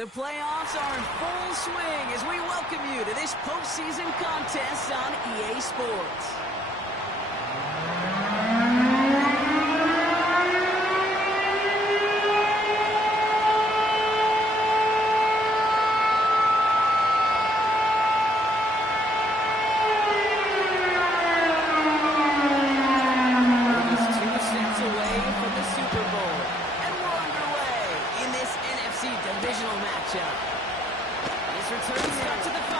The playoffs are in full swing as we welcome you to this postseason contest on EA Sports. Divisional matchup. This return start to the 5.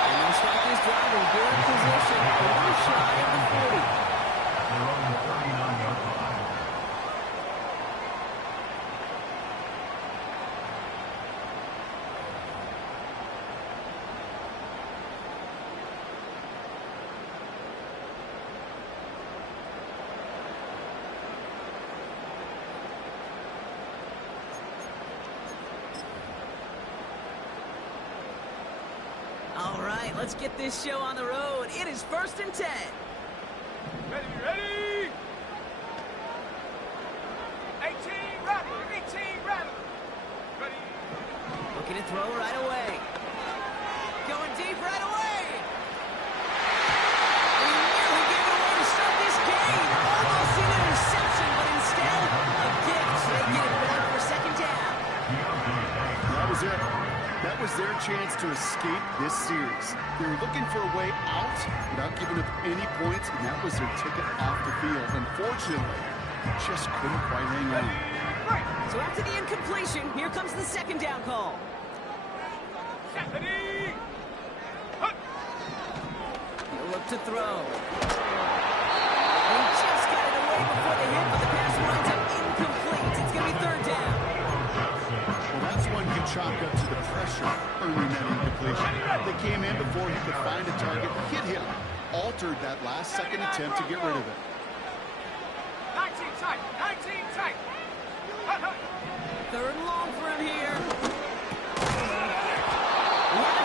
And they'll start this drive in good position. A little shy of the 40. They're on the 39-yard line. All right, let's get this show on the road. It is 1st and 10. Ready, ready! 18, rattle, 18, rattle. Ready. Looking to throw right away. Going deep right away. And he nearly gave it away to start this game. Almost an interception, but instead, a gift. So they get it back for 2nd down. That was it. That was their chance to escape this series. They were looking for a way out without giving up any points, and that was their ticket off the field. Unfortunately, just couldn't quite hang on. So after the incompletion, here comes the 2nd down call. Ready. He'll look to throw. He just got it away before the hit, but the pass winds up incomplete. It's going to be 3rd down. Well, that's one you chalk up to the pressure earning that incompletion. They came in before he could find a target, hit him, altered that last second attempt to get rid of it. 19 tight, 19 tight. 3rd and long for him here. But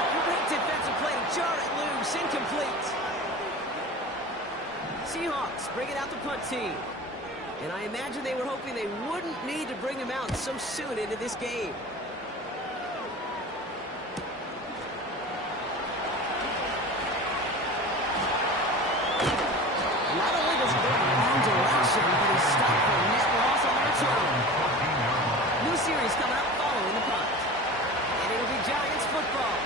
a great defensive play to jar it loose, incomplete. SheHawks bring it out the punt team. And I imagine they were hoping they wouldn't need to bring him out so soon into this game. Not only does he go in the wrong direction, but he's stopped for a net loss on the return. New series coming up following the punt. And it'll be Giants football.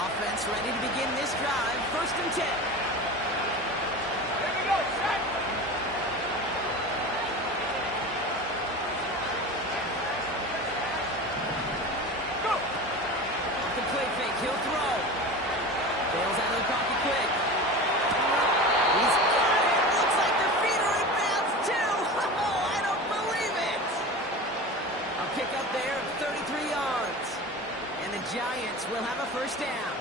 Offense ready to begin this drive. 1st and 10. Here we go, set. Go. Off the play fake, he'll throw. Bails out of the pocket quick. He's got it. Looks like their feet are in bounds too. Oh, I don't believe it. A pick up there of 33 yards. And the Giants will have a 1st down.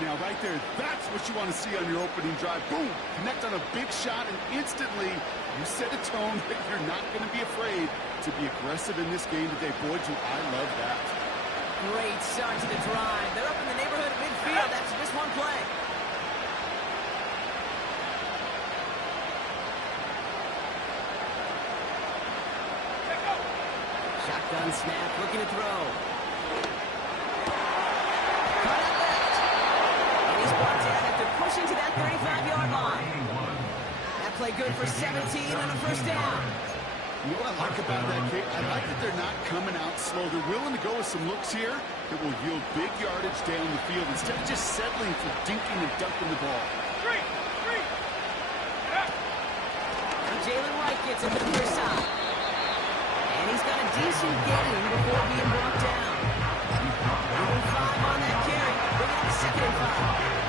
Now, right there, that's what you want to see on your opening drive. Boom! Connect on a big shot, and instantly you set a tone that you're not going to be afraid to be aggressive in this game today. Boy, do I love that. Great start to the drive. They're up in the neighborhood of midfield. That's just one play. Shotgun snap, looking to throw. Cut out left. And he's brought down after pushing to that 35-yard line. That play good for 17 on a 1st down. You know what I like about that kick? I like that they're not coming out slow. They're willing to go with some looks here that will yield big yardage down the field instead of just settling for dinking and dunking the ball. Three. And Jalen Wright gets it to the near side. And he's got a decent gain before being brought down. 5 on that carry. Bring up 2nd and 5.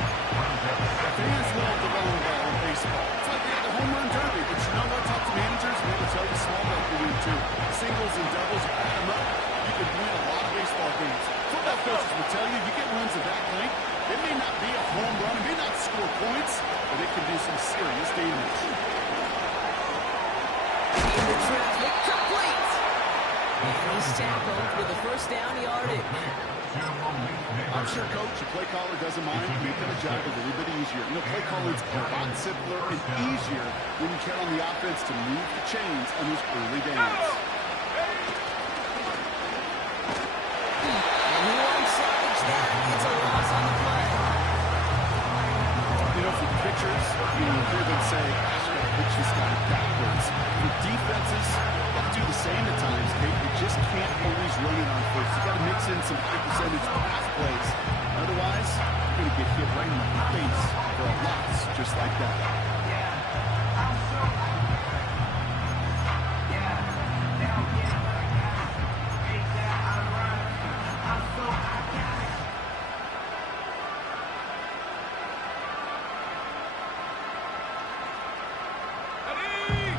Fans love the long ball in baseball. It's like they had the home run derby, but you know what? Talk to managers, and they will tell you small ball can win too. Singles and doubles, you add them up, you can win a lot of baseball games. Football coaches will tell you, you get runs of that length, it may not be a home run, it may not score points, but it can do some serious damage. In the traffic, complete. And he's tackled for the first down yardage. I'm sure, Coach, the play caller doesn't mind making the job a little bit easier. You know, play calling's a lot simpler and easier when you count on the offense to move the chains on those early downs. And he won't salvage that. It's a loss on the play. You know, for the pitchers, you hear them say, "Gosh, I gotta pitch this guy backwards." For defenses, you gotta do the same at times, Kate. You just can't always run it on first. You gotta mix in some high percentage pass plays. Otherwise, you're gonna get hit right in the face for a loss just like that.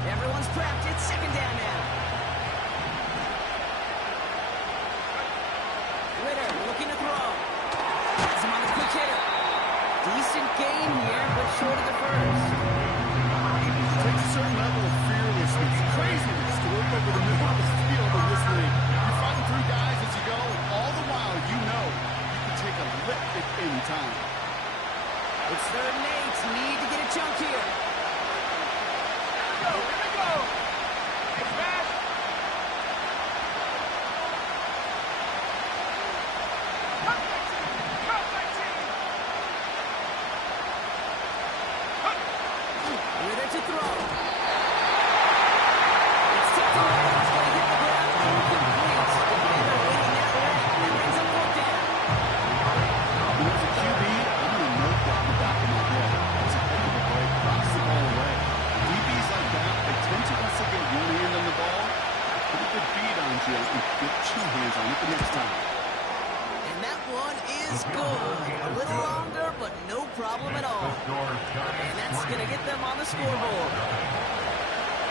Everyone's prepped. It's second down now. Ritter looking to throw. Has him on the quick hitter. Decent gain here, but short of the first. Takes a certain level of fearlessness, craziness to work over the middle of the field in this league. You're fighting through guys as you go. All the while, you know you can take a lick at any time. It's third and 8. Need to get a chunk here. Here we go. It's back. Cut that team. Cut that team. Cut. Ritter to throw. It's tipped away. It's going to hit the ground. Incomplete. Defender waiting that way. That brings up fourth down. As a QB, I'm going to note that in the back of my head. That's a heck of a break. Knocks the ball away. DBs like that, they tend to, once they get one hand on the ball, put a good beat on you and get two hands on it the next time. And that one is good. A little longer, but no problem at all. And that's going to get them on the scoreboard.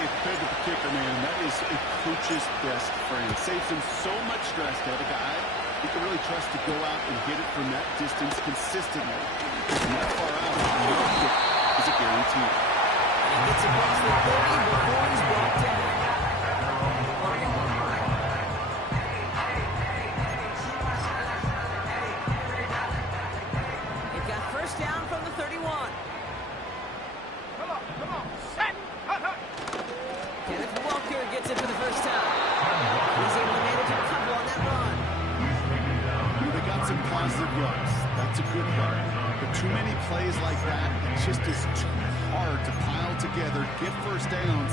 It's big with the kicker, man. That is a coach's best friend. Saves him so much stress to have a guy he can really trust to go out and hit it from that distance consistently. From that far out, no hit is a guarantee. And he gets across the 30 before he's brought down. They've got first down from the 31. Come on. Set. Hut, hut. Kenneth Walker gets it for the first time. He's able to manage a couple on that run. They got some positive yards. That's a good part. But too many plays like that, it just is too hard to pile together, get first downs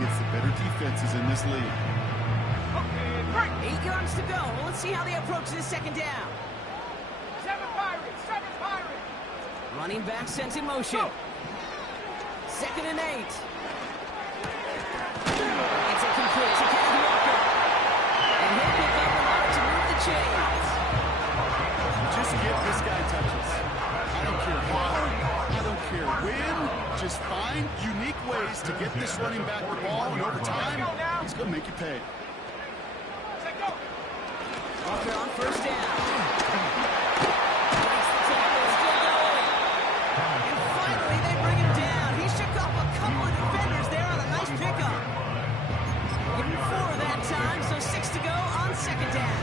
against the better defenses in this league. Okay, break. 8 yards to go. Well, let's see how they approach this second down. 7 Pirates. 7 Pirates. Running back sent in motion. Go. Second and 8. It's incomplete to Kenneth Walker. And he'll pick up enough to move the chains. Just give this guy touches. I don't care how, I don't care when. Just find unique ways to get this running back the ball, and over time, he's going to make you pay. Set, go. Walker on first down. Breaks the tackle, still going. And finally, they bring him down. He shook off a couple of defenders there on a nice pickup. Getting 4 that time, so 6 to go on second down.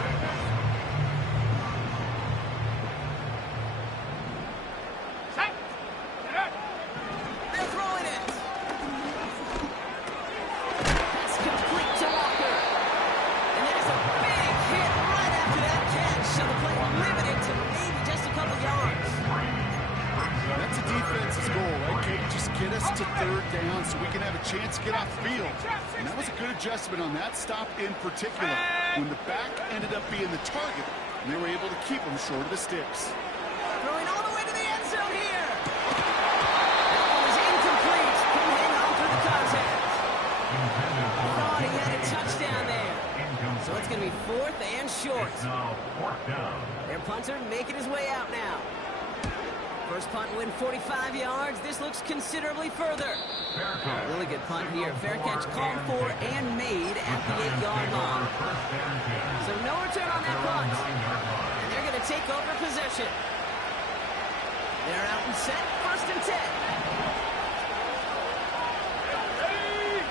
Set. Set. They're throwing it. That's complete to Walker. And there's a big hit right after that catch. So the play limited to maybe just a couple yards. That's a defense's goal, right, Kate? Just get us to third down so we can have a chance to get off the field. And that was a good adjustment on that stop in particular, when the back ended up being the target, and they were able to keep him short of the sticks. Throwing all the way to the end zone here. That one was incomplete. Couldn't hang on through the contact. Thought he had a touchdown there. So it's going to be 4th and short. Now, fourth down. Their punter making his way out now. First punt win 45 yards. This looks considerably further. Really good punt here. Fair catch called for and made at the 8-yard line. So no return on that punt. And they're going to take over possession. They're out and set. First and 10. Ready.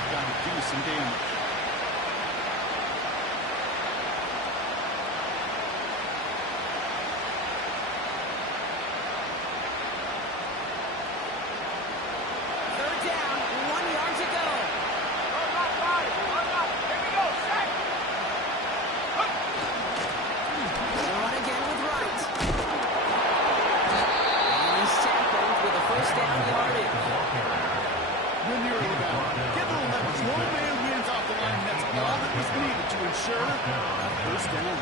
have got to do some damage. Third down, 1 yard to go. Run up, body. Run up. Here we go. Set. They run again with Wright. And he's tackled with a first down yardage. When you're inbound, get a little leverage. One man wins off the line. That's all that was needed to ensure a first down.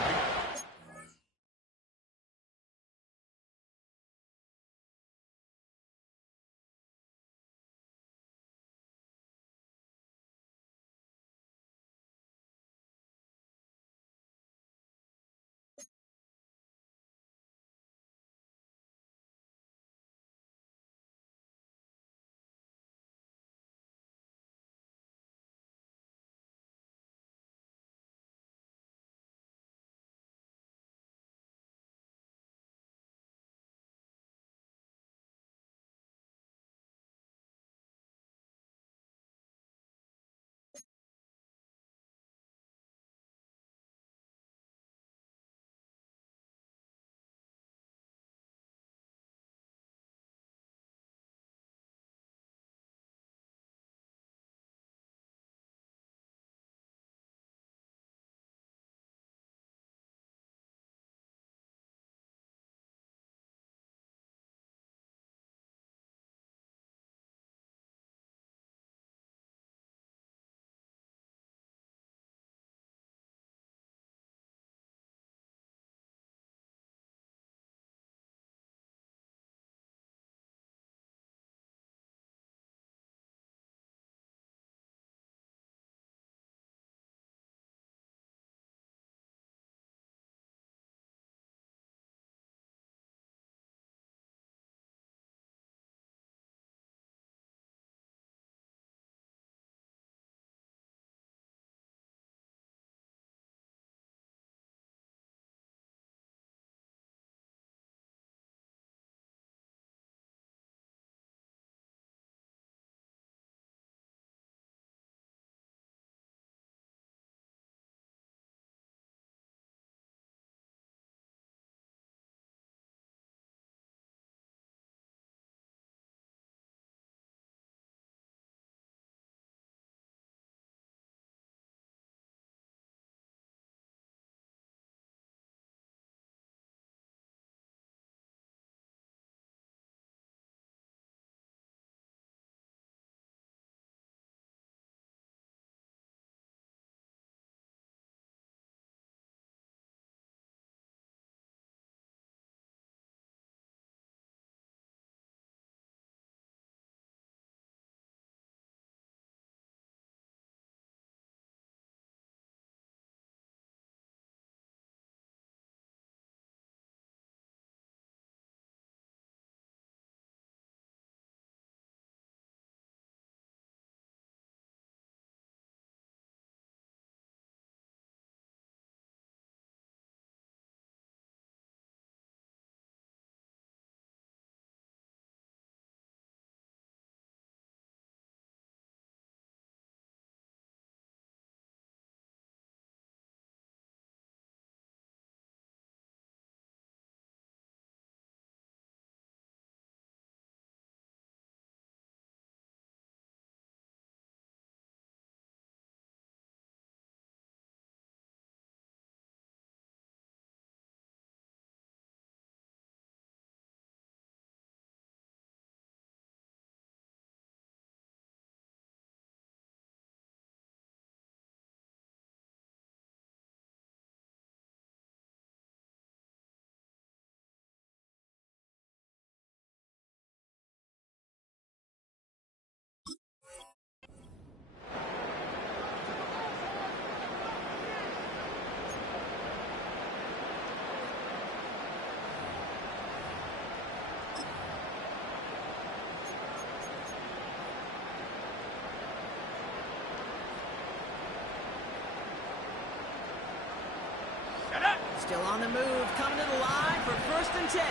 Still on the move, coming to the line for 1st and 10.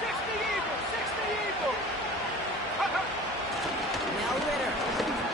60 Eagles! 60 Eagles! Now Ritter.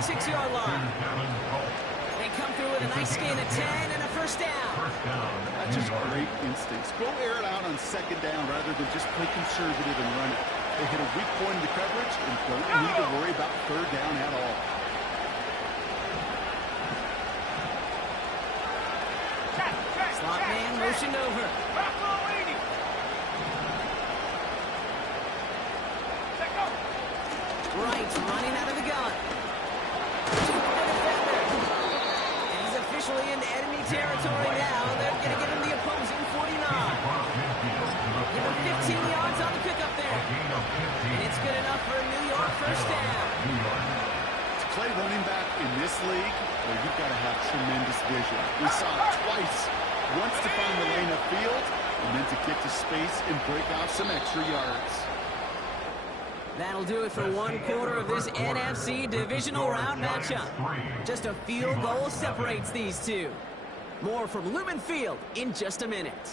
26-yard line. They come through with a nice gain of 10 and a first down. That's just great instincts. Go air it out on second down rather than just play conservative and run it. They hit a weak point in the coverage and don't need to worry about third down at all. Slot man motioned over. Right, running out of the gun. And he's officially in enemy territory now. They're going to give him the opposing 49. Give him 15 yards on the pickup there. And it's good enough for a New York first down. To play running back in this league, well, you've got to have tremendous vision. We saw it twice. Once to find the lane upfield, and then to get to space and break out some extra yards. That'll do it for one quarter of this NFC Divisional Round matchup. Just a field goal separates these two. More from Lumen Field in just a minute.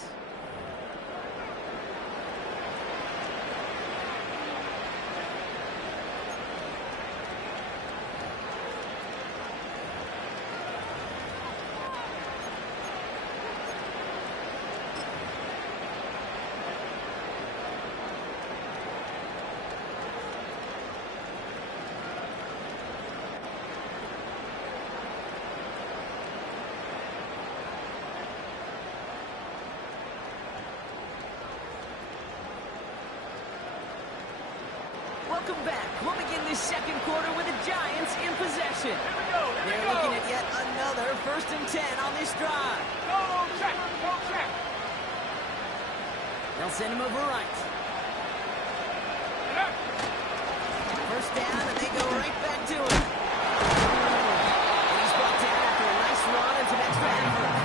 Welcome back. We'll begin this second quarter with the Giants in possession. They're looking at yet another 1st and 10 on this drive. Go check. They'll send him over right. First down, and they go right back to him. And he's brought down after a nice run and some extra effort.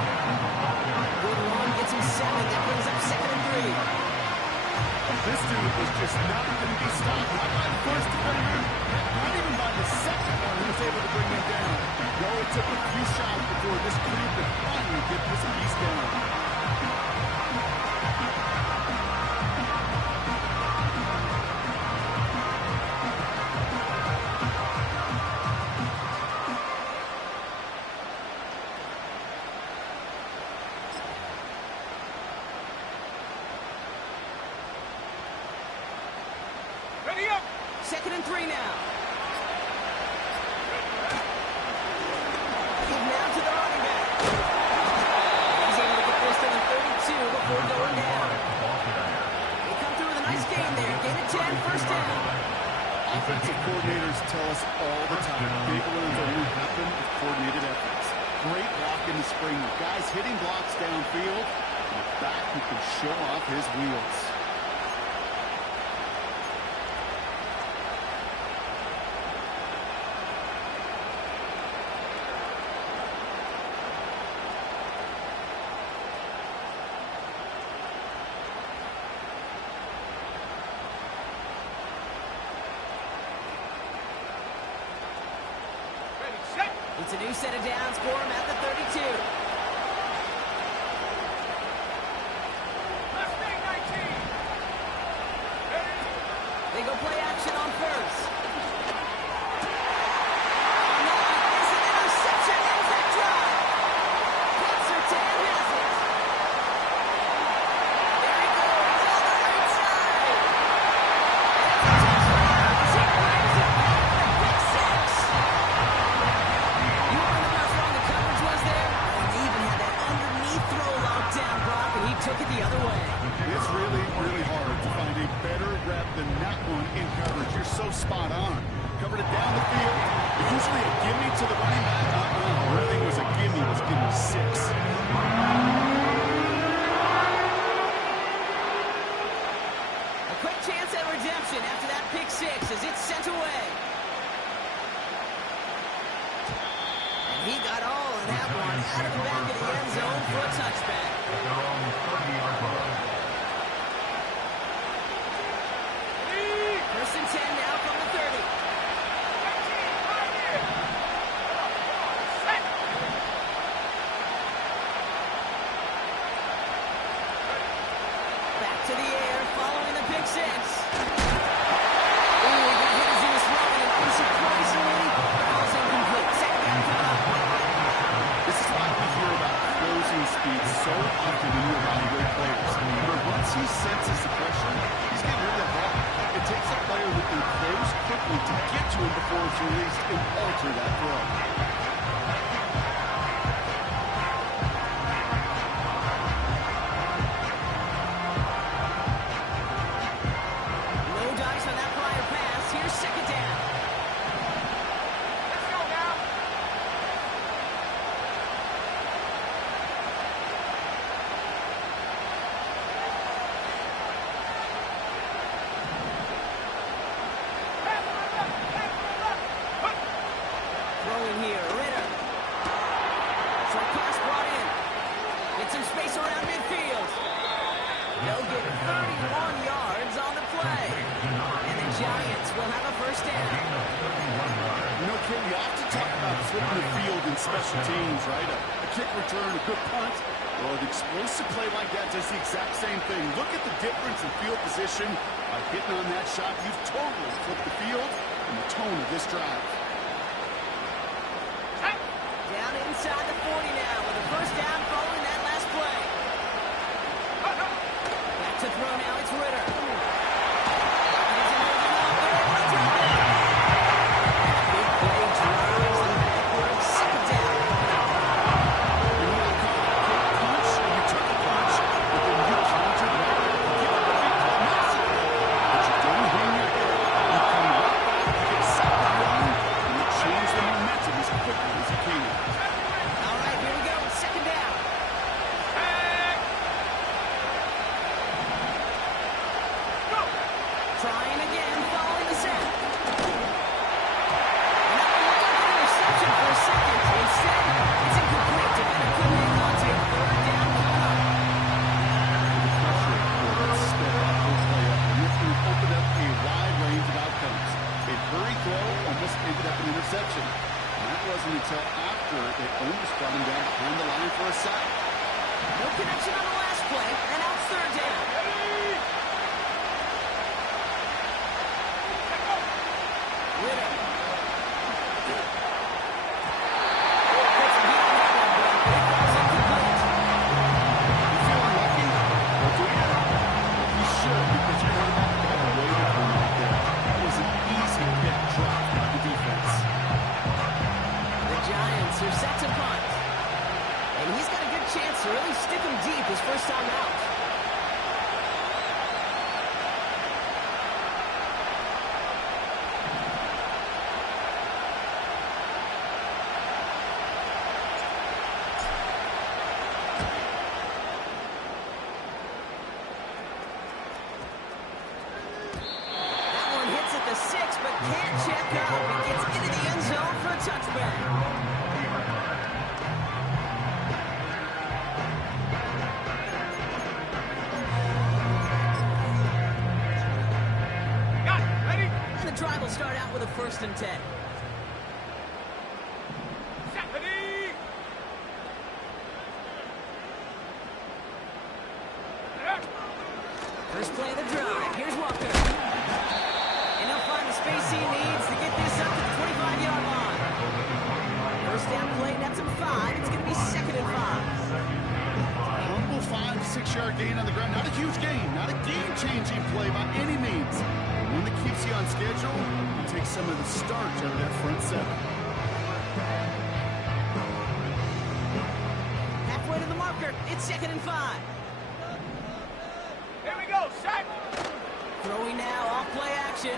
Good run gets him 7. That brings up 2nd and 3. This dude was just not going to be stopped. Not by the first defender, not even by the second one who was able to bring him down. No, it took a few shots before this crew could finally get this piece down. Ready up. 2nd and 3 now. Give now to the running back. He's able to get this to the 32 before going down. They come through with a nice gain there. Gain of 10, first down. Offensive coordinators tell us all the time, big runs only happen with coordinated efforts. Great block in the spring. Guys hitting blocks downfield, and a back who can show off his wheels. It's a new set of downs for him at the 32. Left wing 19. They go play action on first. It's an interception. Ends that drive. Surtain has it. There he goes on the right side. He brings it back for pick 6. You want to know how strong the coverage was there? And he even had that underneath throw locked down, Brock, and he took it the other way. It's really, really hard to find a better rep than that one in coverage. You're so spot on. Covered it down the field. Usually a gimme to the running back. Everything was a gimme. It was gimme 6. A quick chance at redemption after that pick 6 as it's sent away. And he got all of that one out of the back of the end zone for a touchback. At their own 30-yard line. 1st and 10 now from the 30. Back to the air following the pick 6. Ooh, he got hit as he was throwing, and unsurprisingly, falls incomplete. force released and alter that throw. No dice on that prior pass. Here's second down. Let's go now. Throwing here, Ritter. Short pass brought in. Get some space around midfield. They'll get 31 yards on the play. And the Giants will have a first down. You know, Ken, we often talk about flipping the field in special teams, right? A kick return, a good punt. Well, an explosive play like that does the exact same thing. Look at the difference in field position. By hitting on that shot, you've totally flipped the field and the tone of this drive. Down inside the 40 now with a first down following that last play. Back to throw now, it's Ritter. Big play drives and backwards, second down. You know what I call it? A quick punch, and you took a punch, but then you countered back. You give up a big play massacre, but you don't hang your head. You come right back, you get sacked and run, and you change the momentum as quickly as you can. All right, here we go, second down. Trying again, following the set. Now looking for the reception for a second. Instead, it's incomplete. Defender couldn't hang on to it. Third down coming up. Pressure will step that whole play up, and this will open up a wide range of outcomes. A hurry throw almost ended up an interception. And that wasn't until after they almost brought him down behind the line for a sack. No connection on the last play, and now it's third down. Ritter. Puts him behind that one, but it falls incomplete. You feeling lucky? Well, do you? You should, because your quarterback got away with one right there. That was an easy pick drop by the defense. The Giants are set to punt. And he's got a good chance to really stick him deep his first time out. That one hits at the 6, but can't check up. It gets into the end zone for a touchback. Got it. Ready? And the drive will start out with a 1st and 10. Set. Ready? First play of the drive. Here's Walker. And he'll find the space he needs to get this up to the 25-yard line. First down play, nets him 5. It's going to be 2nd and 5. Humble 5 to 6 yard gain on the ground. Not a huge gain, not a game-changing play by any means. One that keeps you on schedule and takes some of the starch out of that front seven. Halfway to the marker. It's 2nd and 5. Here we go. Sack. Throwing now, off play action.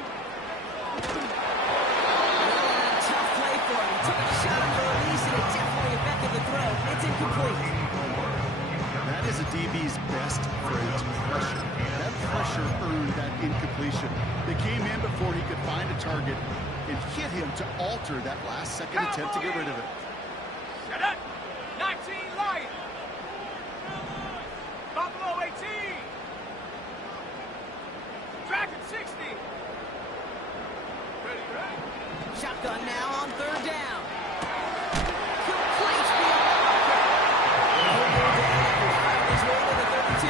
Tough play for him. He took a shot on the release, and it definitely affected the throw. It's incomplete. That is a DB's best phrase, pressure. That pressure earned that incompletion. They came in before he could find a target and hit him to alter that last second attempt to get rid of it. Set up. 19 Lions. Buffalo 18. Dragon 60. Ready, ready. Shotgun now on 3rd down. Complete beyond the marker. He'll go down after firing his way to the 32.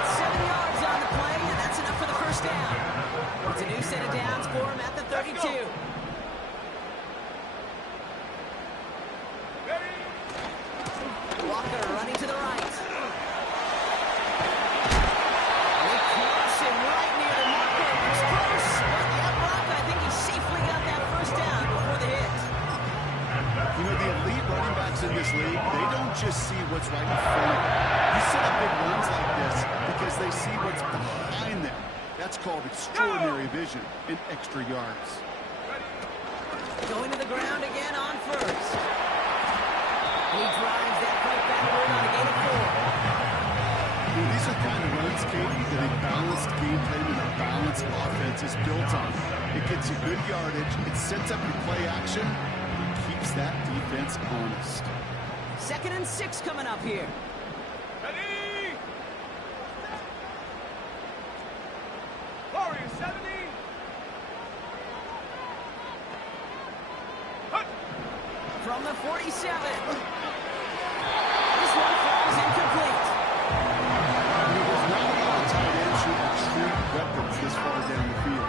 It's 7 yards on the play, and that's enough for the first down. It's a new set of downs for him at the 32. Ready. Walker running to the right. They cross him right near the marker. It's close, but yeah, Brock, I think he's safely this league, they don't just see what's right in front of them. You set up big runs like this because they see what's behind them. That's called extraordinary vision and extra yards. Going to the ground again on first. And he drives that right backward on a gain of 4. These are kind of runs, Katie, that a balanced game plan and a balanced offense is built on. It gets you good yardage, it sets up your play action, and keeps that defense honest. 2nd and 6 coming up here. Ready? Warriors 70. Hut. From the 47. This one falls incomplete. There's not a lot of tight ends who are true weapons this far down the field.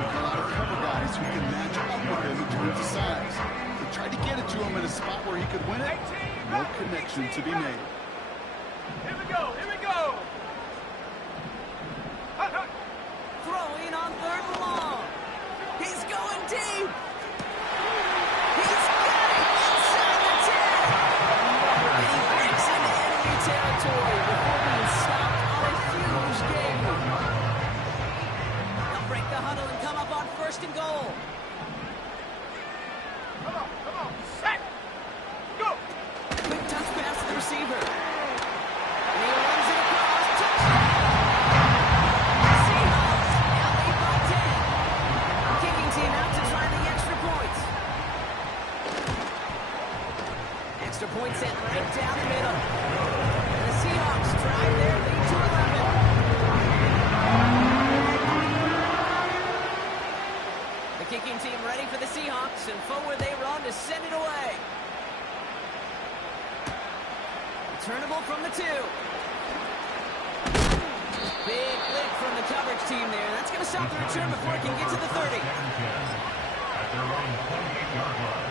There's a lot of cover guys who can match up with him in terms of size. They tried to get it to him in a spot where he could win it. No connection to be made. Here we go. Here we go. Hut, hut. Throwing on 3rd and long. He's going deep. He's got it inside the 10. And he breaks into enemy territory before being stopped on a huge gain. They'll break the huddle and come up on 1st and goal. Come on. Set. Go. Quick touch pass to the receiver. And he runs it across. Touchdown! Seahawks now lead by 10. The kicking team out to try the extra points. Extra point sent right down the middle. And the Seahawks drive their lead to 11. The kicking team ready for the Seahawks, and forward they run to send it away. Returnable from the 2. Big blitz from the coverage team there. That's going to stop the return before it can get to the 30. At their own 28-yard line.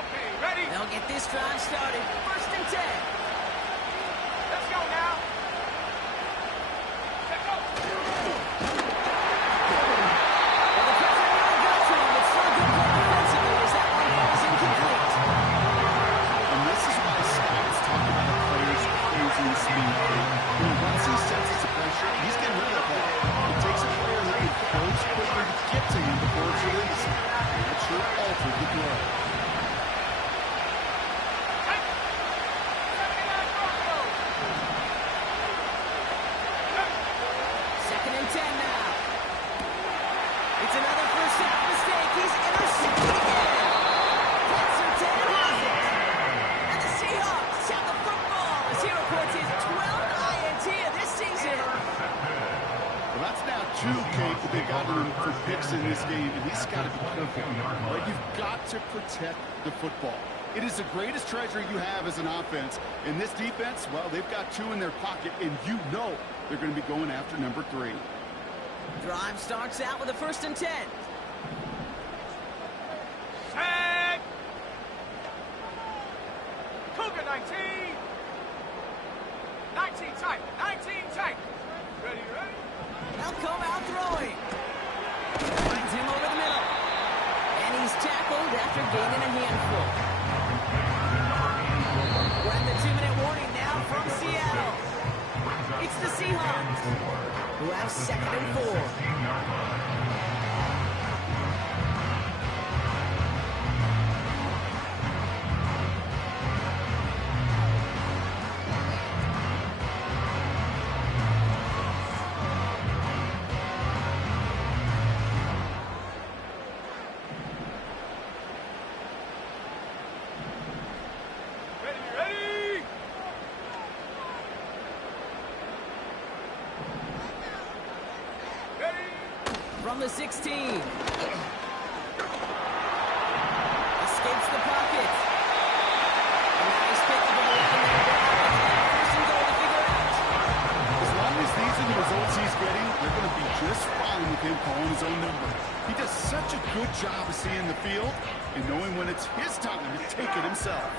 Okay, ready? They'll get this drive started. 1st and 10. Let's go now. Let's go. Well, the pressure really got to him, but still a good play defensively as that one falls incomplete. And this is why scouts talk about a player's crazy speed. Once he senses the pressure, he's getting rid of that ball. It takes a player who can close quickly to get to him before it's released. That sure altered the throw. Second and 10 now. It's another first half mistake. He's intercepted again. Spencer 10 has it. And the Seahawks have the football as he reports his 12th INT of this season. Well, that's now 2, Kate, that they got him for picks in this game, and he's got to be careful. But you've got to protect the football. It is the greatest treasure you have as an offense. And this defense, well, they've got 2 in their pocket, and you know they're going to be going after number 3. Drive starts out with a 1st and 10. Set. Cougar 19. 19 tight. 19 tight. Ready? They'll come out throwing. Finds him over the middle. And he's tackled after gaining a handful. We're in the 2-minute warning now from Seattle. It's the Seahawks, who have 2nd and 4. Ready? From the 16. Escapes the pocket. A nice pick of the ball there. First and goal to figure out. As long as these are the results he's getting, they're going to be just fine with him calling his own number. He does such a good job of seeing the field and knowing when it's his time to take it himself.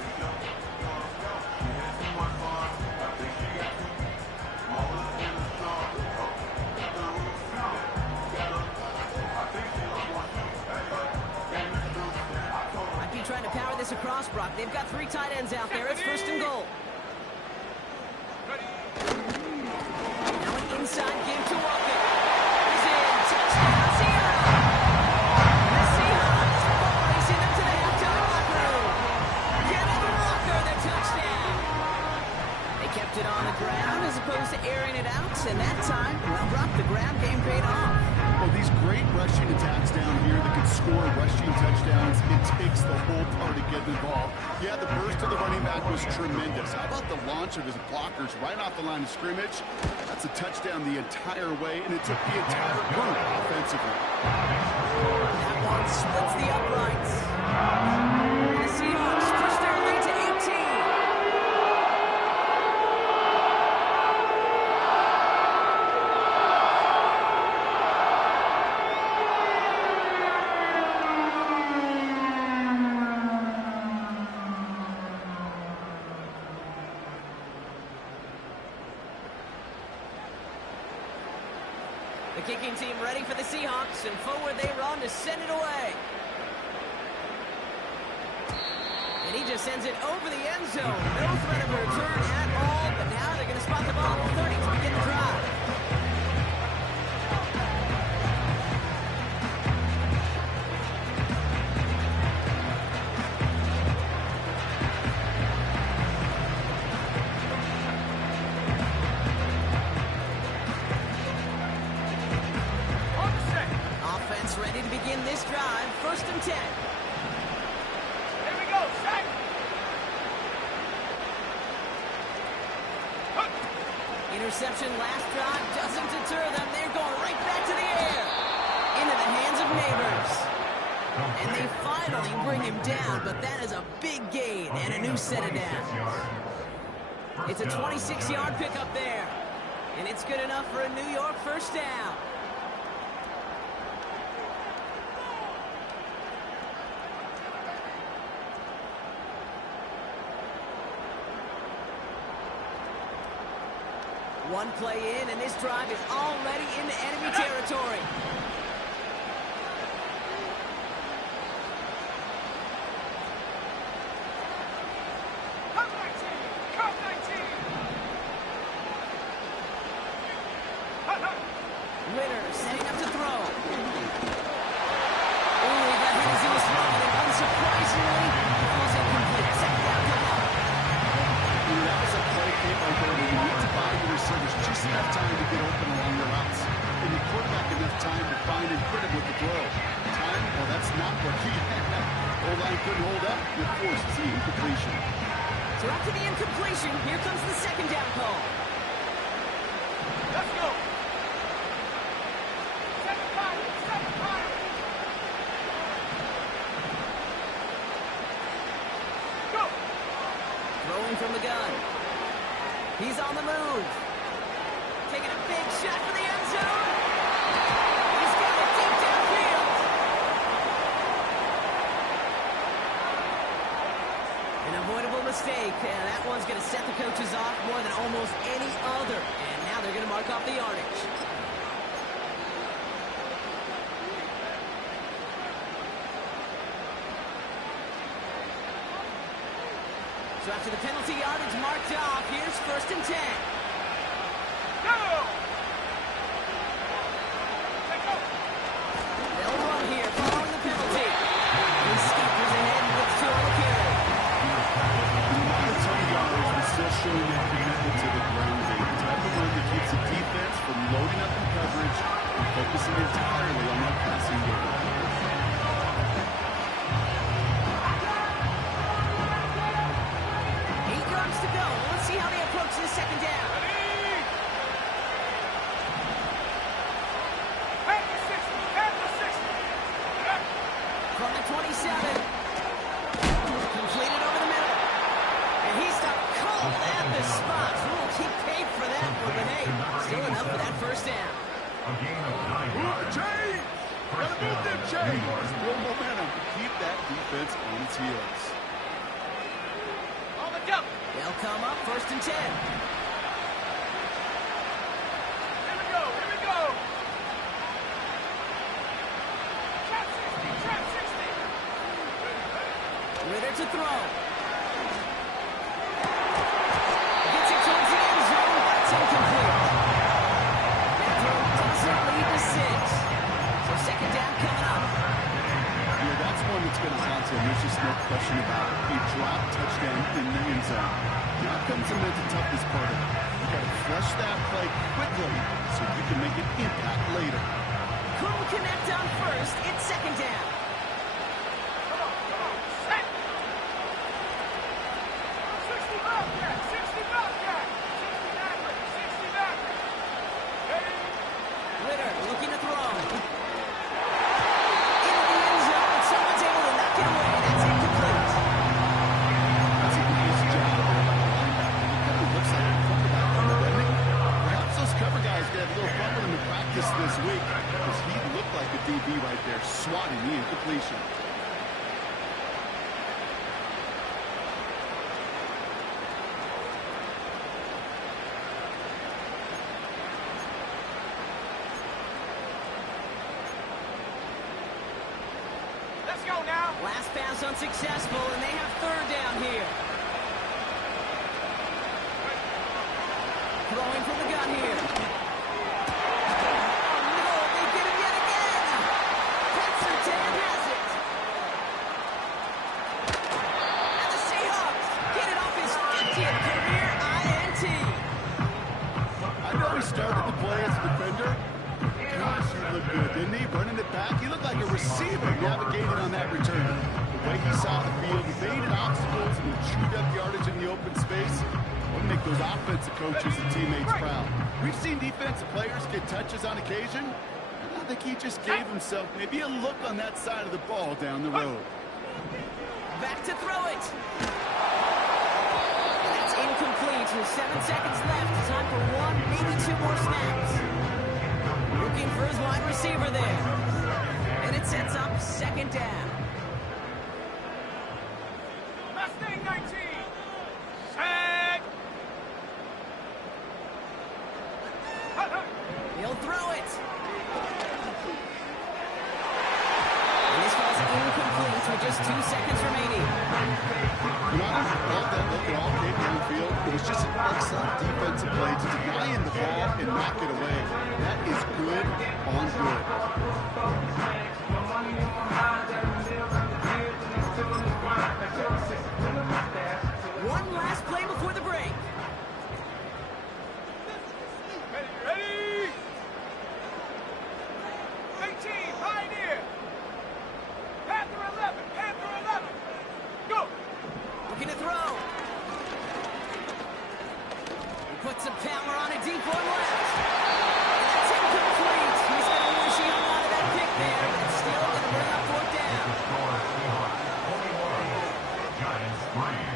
Brock. They've got 3 tight ends out there. It's first and goal. Now an inside give to Walker. He's in. Touchdown, Seahawks. The Seahawks racing into the halftime locker room. Kevin Walker, the touchdown. They kept it on the ground as opposed to airing it out, and that time, well, Brock, the ground game paid off. Well, these great rushing attacks down here that can score rushing touchdowns, it takes the whole party getting involved. Yeah, the burst of the running back was tremendous. How about the launch of his blockers right off the line of scrimmage? That's a touchdown the entire way, and it took the entire group offensively. That one splits the uprights. The Seahawks push their lead to 18. The kicking team ready for the Seahawks, and forward they run to send it away. And he just sends it over the end zone. No threat of a return at all, but now they're going to spot the ball at the 30 to begin the drive. Offense ready to begin this drive. First and 10. Here we go, set. Interception last drive doesn't deter them. They're going right back to the air. Into the hands of Neighbors. And they finally bring him down, but that is a big gain and a new set of downs. It's a 26-yard pickup there. And it's good enough for a New York first down. One play in, and this drive is already into enemy territory. Come 19! Come 19! Ritter setting up to throw. Ooh, he got hit as he was throwing, and unsurprisingly, it was incomplete. Second down call. That was a play kick right there where you need to buy your receivers just enough time to get open along your routes. And the quarterback enough time to find and put it with the throw. Time, well, that's not what he had. O-line couldn't hold up. It forces the incompletion. So after the incompletion, here comes the second down call. Let's go! Second fire! Second fire! Go! Throwing from the gun. He's on the move. Taking a big shot for the end zone. He's got it deep downfield. An avoidable mistake. And that one's going to set the coaches off more than almost any other. And now they're going to mark off the yardage. So after the penalty yardage marked off, here's first and 10. Go! Take off! They'll run here following the penalty. He scampers ahead and looks to the carry. The 20 yards was still showing that commitment to the ground game. The type of run that keeps the defense from loading up in coverage and focusing entirely on that passing game. 8 yards to go. Let's see how they approach this second down. Ready! At the 60! At the 60! From the 27. Completed over the middle. And he stopped cold at the spot. We'll keep paid for that one, but hey, still enough for that first down. A gain of 9 yards. Chains! Gotta move them chains! Build momentum to keep that defense on its heels. On the jump! They'll come up first and 10. Here we go! Here we go! Trap 60! Trap 60! Ritter to throw. question about it. A drop touchdown in the end zone. Now comes the mental toughness part of it. You got to flush that play quickly so you can make an impact later. Couldn't connect on first. It's second down. Come on, set. 60 Bobcat, 60 Bobcat, 60 Maverick, 60 Maverick. Ready? Ritter looking to throw. Into the end zone, and someone's able to knock it away. That's incomplete. That's a nice job there by the linebacker. It kind of looks like a quarterback on the ending. Perhaps those cover guys get a little fun with him in practice this week because he looked like a DB right there, swatting the incompletion. Let's go now. Last pass unsuccessful, and they have third down here. Throwing from the gun here. Oh, no, they get him yet again. Petsertan has it. And the Seahawks get it off his 50th career INT. I know he started the play as a defender. Gosh, he looked good, didn't he? Running it back. He looked like a receiver navigating on that return. The way he saw the field, he baited obstacles and chewed up yardage in the open space. Would make those offensive coaches and teammates proud. We've seen defensive players get touches on occasion. And I think he just gave himself maybe a look on that side of the ball down the road. Back to throw it. That's incomplete with 7 seconds left. Time for one, maybe two more snaps. Looking for his wide receiver there. And it sets up second down. Mustang 19. Set. He'll throw it. And this ball's incomplete with just 2 seconds remaining. Not that look at all came downfield. It was just an excellent defensive play to deny him the ball and knock it away. That is good on good. One last play before the break. Ready? 18, Pioneer. Panther 11, Panther 11. Go. Looking to throw. He puts some power on a deep one left. And that's incomplete. He's going to wish he hung on to that pick there, but it's still going to bring up fourth down. Score Seahawks 21, Giants 3.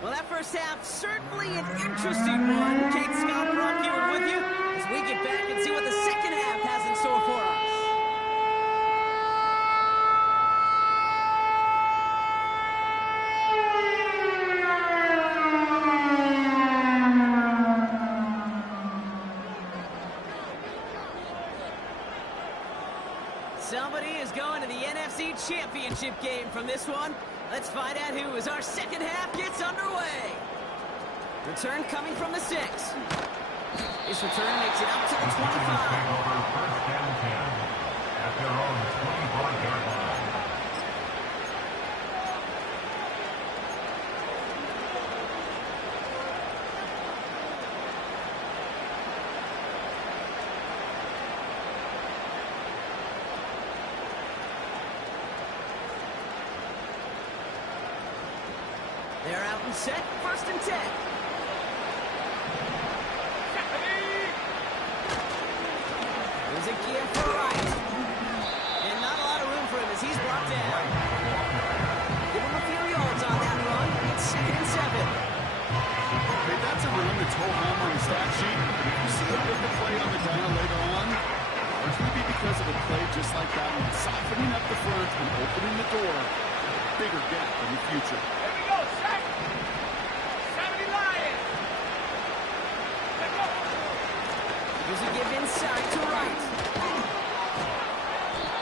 Well, that first half, certainly an interesting one. Kate Scott Brock here with you as we get back and see what the second half has in store for us. Somebody is going to the NFC Championship game from this one. Let's find out who as our second half gets underway. Return coming from the 6. This return makes it up to the 25. Over first down 10 at their own 25-yard line. They're out and set, first and 10. There's a gift for right. And not a lot of room for him as he's brought down. Give him a few yards on that run. It's second and 7. Okay, that's a run that's whole home on the stat sheet. If you see a bigger play on the down later on, largely be because of a play just like that one, softening up the front and opening the door. bigger gap in the future. Here we go, set. 70 Lions. Let's go. Here's a give inside to right.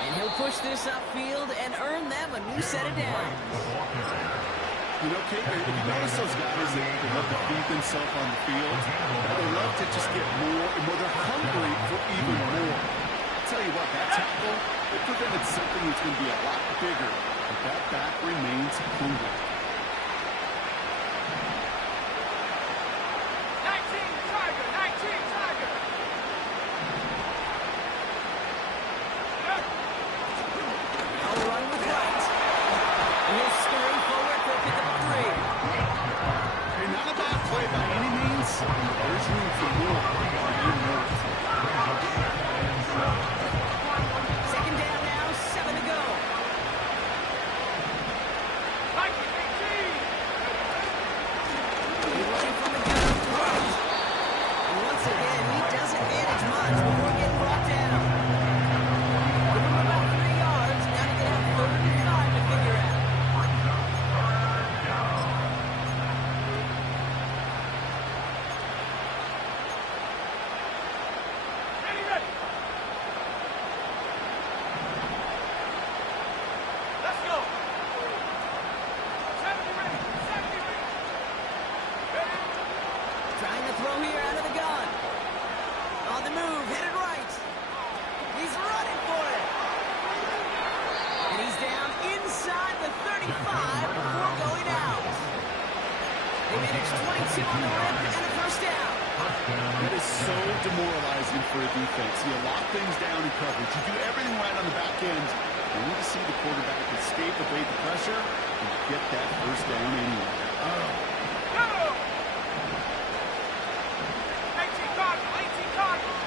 And he'll push this upfield and earn them a new set of downs. You know, Kate, if you notice those guys that they love to feed themselves on the field, they love to just get more and more. They're hungry for even more. I'll tell you what, that tackle, it prevented something that's going to be a lot bigger, but that back remains hungry. 19 Tiger, 19 Tiger. I'll run with right. And he'll scurry forward for a pickup of 3. Hey, not a bad play by any means. There's room for more. Second down now, 7 to go. 1918. He's running from the gun right. And once again, he doesn't manage much before getting brought down. Give him about 3 yards. Now he's going to have 3rd and 5 to figure out. Ready, ready. Let's go. 70 ready. 70 ready. Ready. Trying to throw here out of the gun. On the move, headed right. He's running for it. And he's down inside the 35 before going out. They managed 22 on the rip and a first down. That is so demoralizing for a defense. You lock things down in coverage. You do everything right on the back end. You need to see the quarterback escape, evade the pressure, and get that first down anyway. Go. 18 Cardinals, 18 Cardinals.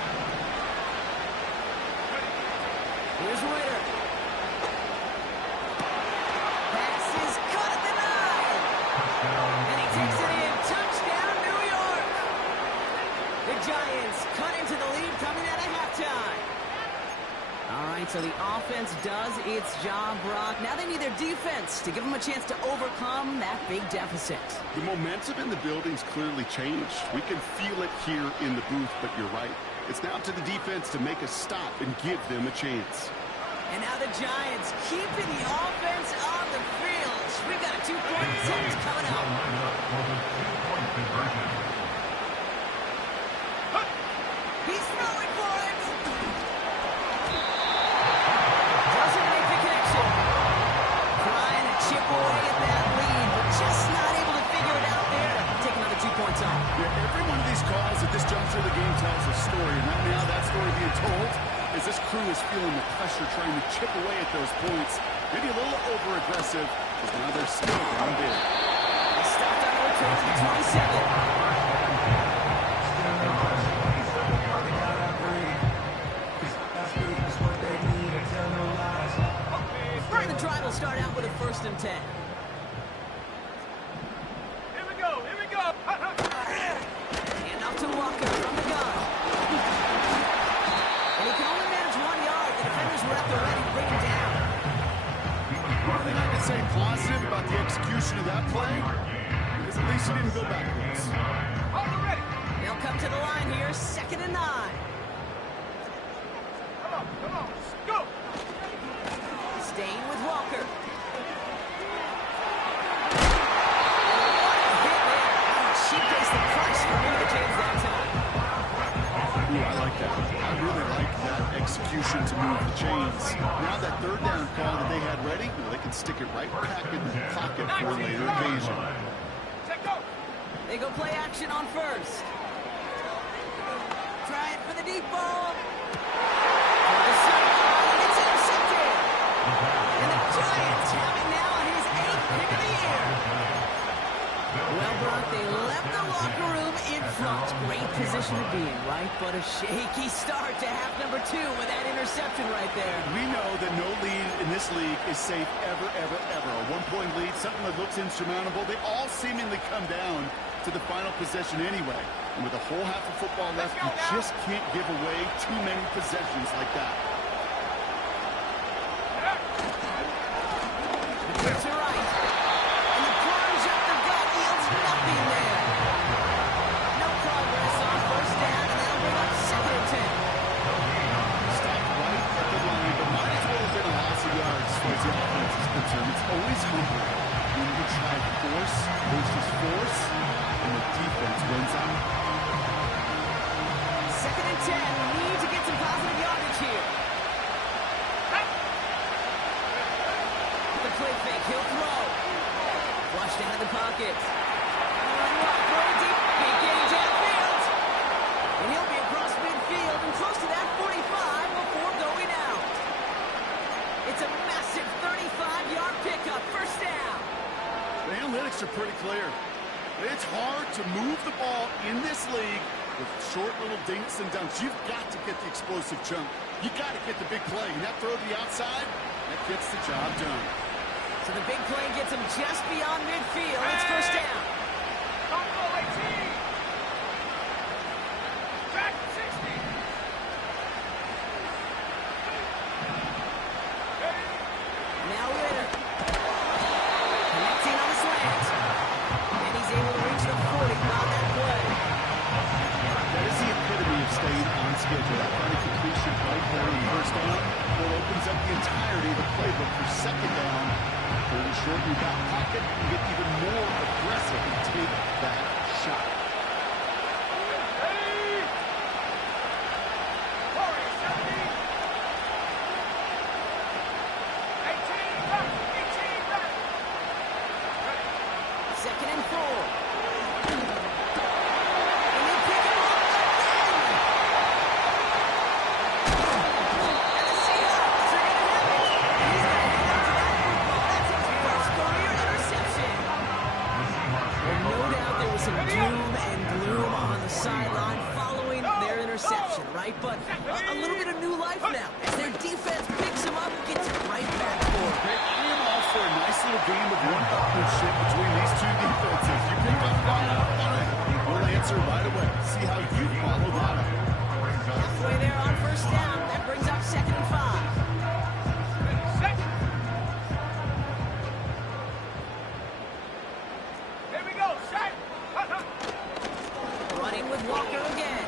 Ready. Here's Ritter. Pass is cut at the 9. And he takes it in. Touchdown, New York. The Giants cut into the lead coming out of halftime. All right, so the offense does its job, Brock. Now they need their defense to give them a chance to overcome that big deficit. The momentum in the building's clearly changed. We can feel it here in the booth, but you're right. It's now to the defense to make a stop and give them a chance. And now the Giants keeping the offense on the field. We've got a 2-point attempt coming up. He's throwing for it. Doesn't make the connection. Trying to chip away at that lead, but just not able to figure it out there. Take another 2 points off. Yeah, every one of these calls at this juncture of the game tells a story, and right now that story being told is this crew is feeling the pressure, trying to chip away at those points. Maybe a little over-aggressive, but now they're still down big. They stopped on the return to the 27. The drive will start out with a 1st and 10. Here we go, here we go. And off to Walker from the gun. And he can only manage 1 yard. The defenders were at the ready to bring him down. One thing I can say positive about the execution of that play is at least he didn't go backwards. Hold it ready. They'll come to the line here, 2nd and 9. Come on, go. Staying with Walker. She gets the punch for moving the chains that time. Ooh, I like that. I really like that execution to move the chains. Now that 3rd down call that they had ready, well, they can stick it right back in the pocket for a later occasion. Check go. They go play action on 1st. Try it for the deep ball. For the sideline, and it's intercepted. And the Giants have it now on his 8th pick of the year. Well, Brock, they left the locker room in front. Great position to be in, right? But a shaky start to half number 2 with that interception right there. We know that no lead in this league is safe ever, ever, ever. A 1-point lead, something that looks insurmountable. They all seemingly come down to the final possession anyway. And with a whole half of football left, you just can't give away too many possessions like that. To right. 10. Need to get some positive yardage here. The play fake. He'll throw. Flushed out of the pocket. Throw it deep. Big gain downfield. And he'll be across midfield and close to that 45 before going out. It's a massive 35-yard pickup. First down. The analytics are pretty clear. It's hard to move the ball in this league with short little dinks and dunks. You've got to get the explosive chunk. You got to get the big play. And that throw to the outside, that gets the job done. So the big play gets him just beyond midfield. It's first down. Don't go 18. Back 60. Now Ritter. Connecting on the slant. And he's able to reach the 40 on that play. That is the epitome of staying on schedule. That kind of completion right there on first down. Well, opens up the entirety of the playbook for second down. Third and short in your back pocket. You get even more aggressive and take that shot. Ready? 40, 70. 18 back. 18 back. Second and 4. And they pick him up again. And the Seahawks are going to have it. And he's going to hang on to that football. That's his first career interception. Well, no doubt there was some doom and gloom on the sideline following their interception, right? But a little bit of new life now as their defense picks him up and gets it right back for him. I am all for a nice little game of one-upmanship between these two defenses. You pick up fine. We'll answer right away. See how you follow that up. Halfway there on first down. That brings up second and 5. Set. Here we go. Set. Running with Walker again.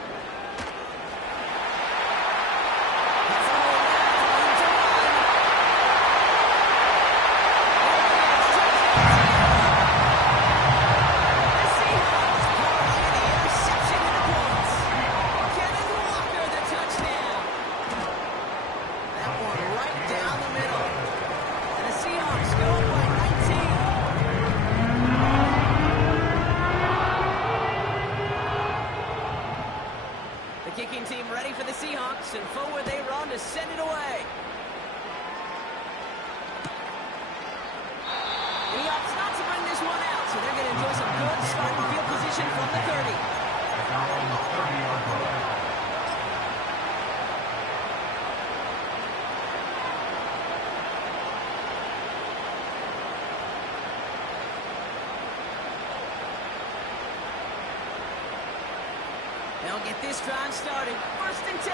The kicking team ready for the Seahawks, and forward they run to send it away. He opts not to bring this one out, so they're going to enjoy some good starting field position from the 30. They're on the 30-yard line. They'll get this drive started. First and 10.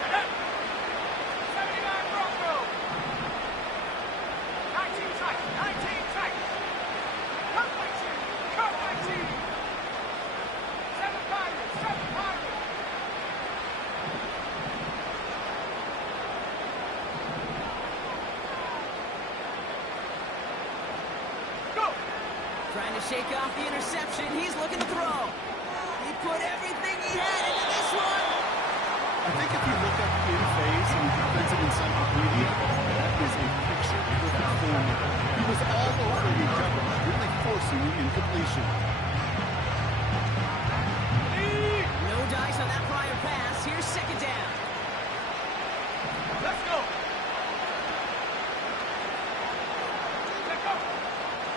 Set up. 79 Broncos. 19 tight. 19 tight. Cut my team. Cut my team. 7 Pirates. 7 Pirates. Go. Trying to shake off the interception. He's looking to throw. He put everything he had into this one. I think if you look up in phase in the defensive encyclopedia, that is a picture of that former. He was all over the coverage, really forcing the incompletion. No dice on that prior pass. Here's second down. Let's go. Let's go.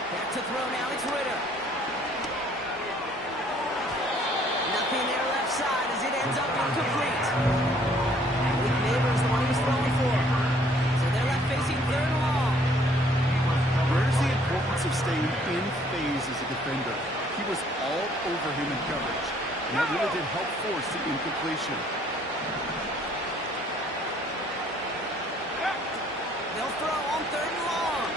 Back to throw now. It's Ritter. Nothing there left side as it ends up incomplete. With Neighbors the one he was throwing for. So they're left facing third and long. Where's the importance of staying in phase as a defender? He was all over him in coverage. And that really did help force the incompletion. They'll throw on third and long.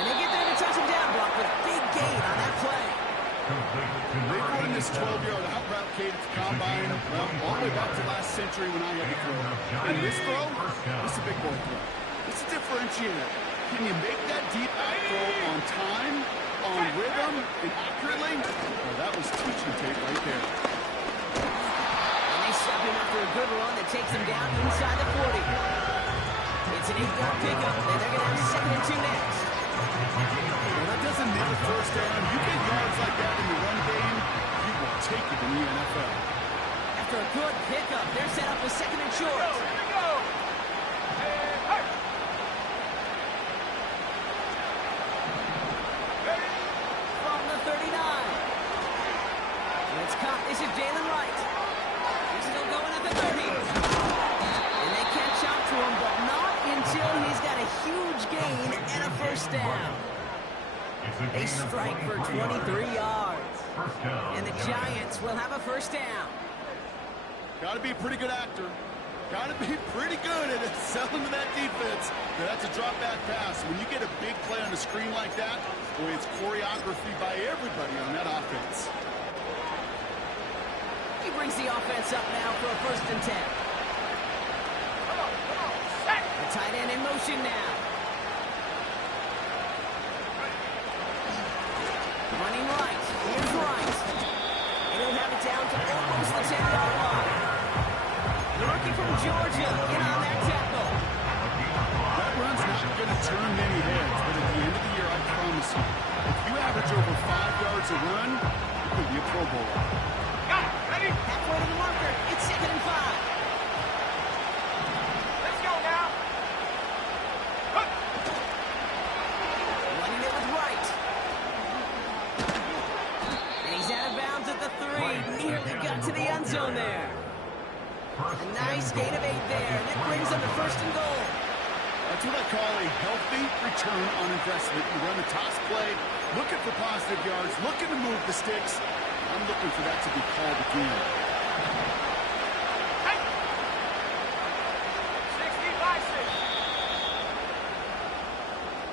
And they get there to touch him down, Brock, with a big gain on that play. They run this 12-yard out route cadence combine, well, all the way back to last century when I had to throw. And this throw, this is a big boy throw. It's a differentiator. Can you make that deep out throw on time, on rhythm, and accurately? Well, that was too knocks him down inside the 40. It's an 8-yard pickup, and they're going to have 2nd and 2 next. Well, that doesn't mean a first down. You get yards like that in the run game, you will take it in the NFL. After a good pickup, they're set up with 2nd and short. Here we go. And hey. From the 39. It's caught. This is Jalen Wright. He's still going at the 30. And they catch up to him, but not until he's got a huge gain and a first down. They strike for 23 yards. And the Giants will have a first down. Got to be a pretty good actor. Got to be pretty good at selling to that defense. That's a drop back pass. When you get a big play on the screen like that, boy, it's choreography by everybody on that offense. He brings the offense up now for a 1st and 10. Come on, set. The tight end in motion now. Running right. Here's Wright. And he'll have it down to almost the 10-yard line. The rookie from Georgia in on that tackle. That run's not going to turn many heads, but at the end of the year, I promise you, if you average over 5 yards a run, you could be a Pro Bowler. Got it. Ready? Halfway to the marker. It's 2nd and 5. Let's go now. Hook. Running it with Wright. And he's out of bounds at the 3. Nearly got to the end zone there. A nice gain of 8 there. And it brings them to 1st and goal. That's what I call a healthy return on investment. You run a toss play, looking for positive yards, looking to move the sticks. I'm looking for that to be called again. Hey. 60 by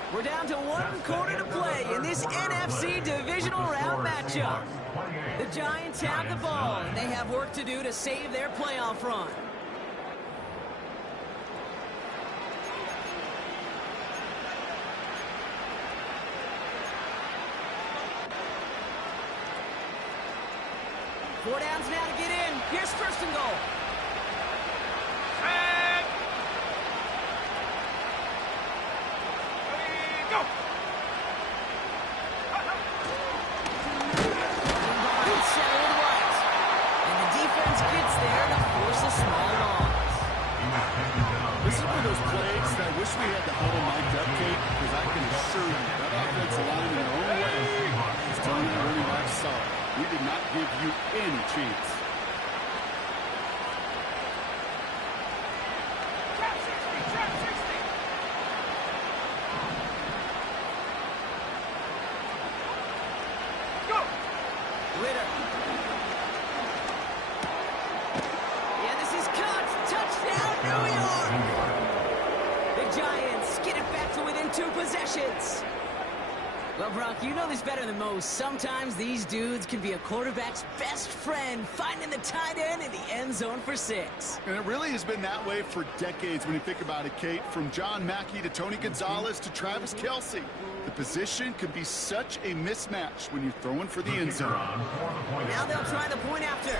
6. We're down to 1 quarter to play in this NFC Divisional Round matchup. The Giants have the ball, and they have work to do to save their playoff run. Four downs now to get in. Here's 1st and goal. And ready, go. Behind center with White. And the defense gets there to force a small loss. This is one of those plays that I wish we had the huddle mic'd up, Kate, because I can assure you that offensive line in their own way is telling the running back, sorry, we did not give you any chance. Trap 60, trap 60. Go. Ritter. Yeah, this is caught. Touchdown, New York. The Giants get it back to within 2 possessions. Well, Brock, you know this better than most. Sometimes these dudes can be a quarterback's best friend, finding the tight end in the end zone for 6. And it really has been that way for decades when you think about it, Kate. From John Mackey to Tony Gonzalez to Travis Kelce. The position can be such a mismatch when you're throwing for the end zone. Now they'll try the point after.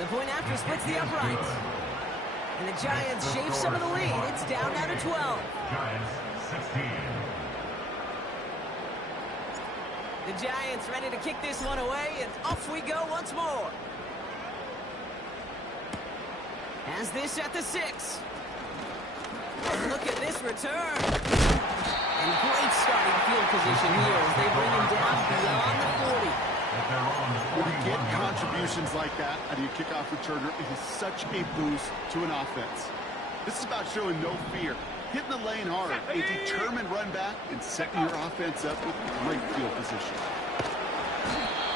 The point after splits the uprights. And the Giants shave some of the lead. It's down now to 12. Giants 16. The Giants ready to kick this one away, and off we go once more. Has this at the 6. Look at this return. And great starting field position here as they bring him down beyond the 40. When you get contributions like that out of your kickoff returner, it is such a boost to an offense. This is about showing no fear, hitting the lane hard, a determined run back, and setting your offense up with great field position.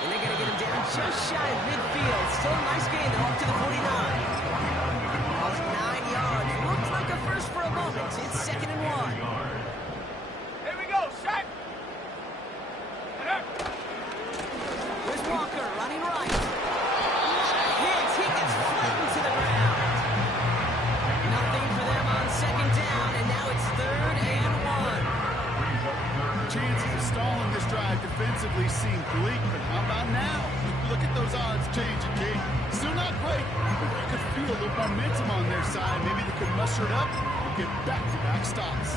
And they're going to get him down just shy of midfield. Still a nice gain, though, up to the 49. Lost 9 yards. Looks like a first for a moment. It's 2nd and 1. Here we go, set. Here's Walker running right. Hits. He gets flattened to the ground. Nothing for them on 2nd down, and now it's 3rd and 1. Chances of stalling this drive defensively seemed bleak, but how about now? Look at those odds changing, Kate. Still not great, but you could feel the momentum on their side. Maybe they could muster it up and get back-to-back stops.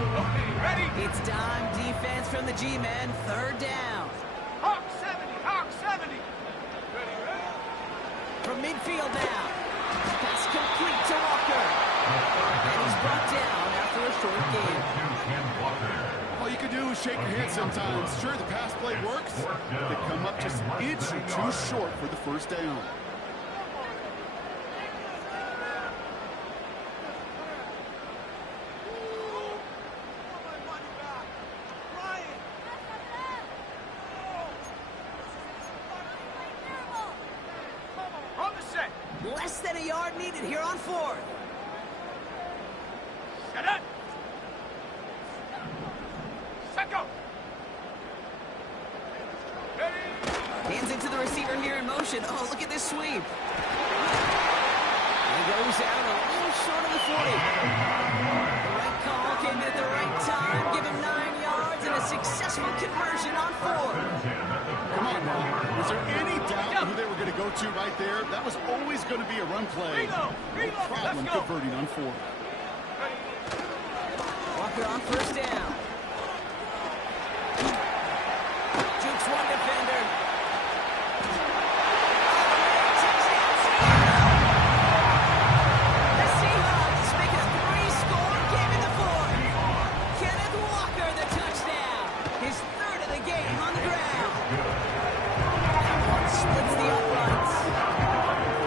Okay, ready? It's dime defense from the G-men. Third down. Hawk 70, Hawk 70. Ready, ready? From midfield now. Pass complete to Walker. And he's brought down after a short game. All you can do is shake your head sometimes. Sure, the pass play works. They come up just an inch or two short for the first down. On the set. Less than a yard needed here on fourth. Set up. Set go. Ready. Hands it to the receiver here in motion. Oh, look at this sweep. He goes out a little short of the 40. The right call came in at the right time. Give him 9 yards and a successful conversion on fourth. Come on now. Was there any doubt who they were going to go to right there? That was always going to be a run play. Reload. No problem Let's go. converting on fourth. Walker on first down. Jukes one defender. Touchdown, Seahawks. The Seahawks make a 3-score game in the fourth. Kenneth Walker, the touchdown. His third of the game on the ground. That one splits the uprights.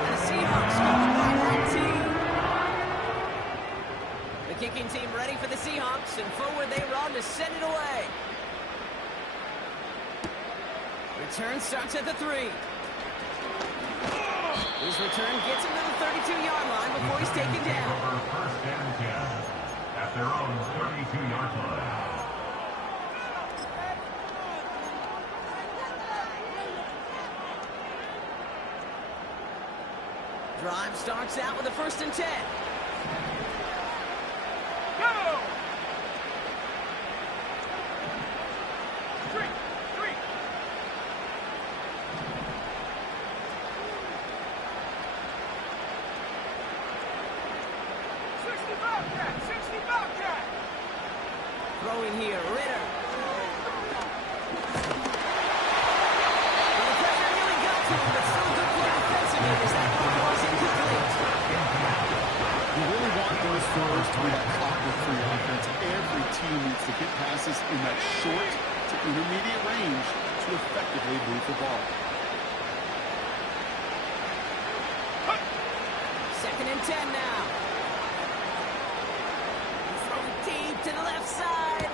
The Seahawks go right on team. The kicking team ready for the Seahawks, and forward they run to send it away. Return starts at the 3. His return gets him to the 32-yard line before he's taken down. First and 10 at their own 32-yard line. Drive starts out with a 1st and 10. Go. 3. 60 Bobcat. 60 Bobcat. Throwing here, Ritter. Well, the pressure really got to him, but still good play defensively as that one was incomplete. You really want those throws to be that clockwork-free offense. Every team needs to get passes in that short to intermediate range to effectively move the ball. 2nd and 10 now. Throw deep to the left side.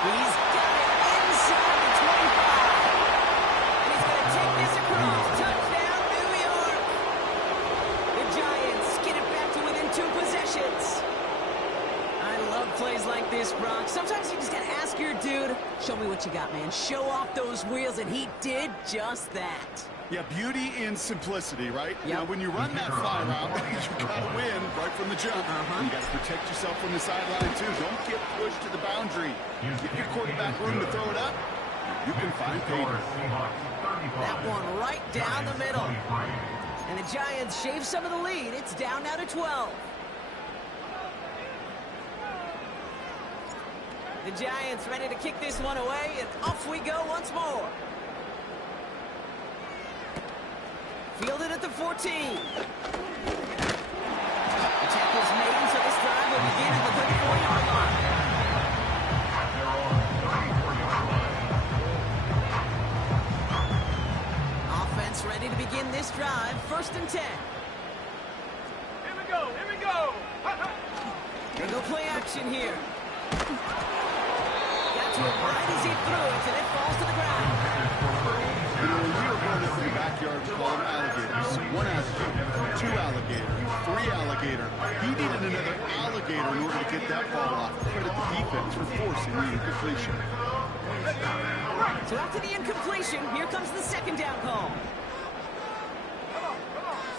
He's got it inside the 25. And he's going to take this across. Touchdown, New York. The Giants get it back to within 2 possessions. I love plays like this, Brock. Sometimes you just got to ask your dude, show me what you got, man. Show off those wheels, and he did just that. Yeah, beauty in simplicity, right? Yep. Now, when you run that fly route, you got to win right from the jump. You got to protect yourself from the sideline, too. Don't get pushed to the boundary. Give your quarterback room to throw it up. You can find payment. That one right down the middle. And the Giants shave some of the lead. It's down now to 12. The Giants ready to kick this one away, and off we go once more. Fielded at the 14. The tackle's made, so this drive will begin at the 34-yard line. Offense ready to begin this drive. 1st and 10. Here we go. Here we go. Gonna go play action here. Got to it right as he threw it, and it falls to the ground. You know, when we were going up in the backyard, we call them alligators. 1 alligator, 2 alligator, 3 alligator. He needed another alligator in order to get that ball off. Credit the defense for forcing the incompletion. So after the incompletion, here comes the 2nd down call. Come on.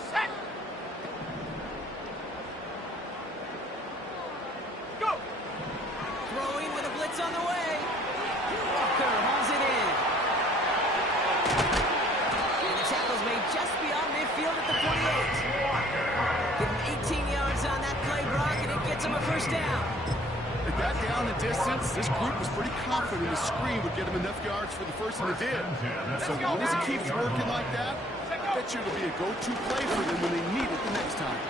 Set. first down. At that down and distance, this group was pretty confident the screen would get him enough yards for the first, and it did. So as long as it keeps working like that, I bet you it'll be a go-to play for them when they need it the next time.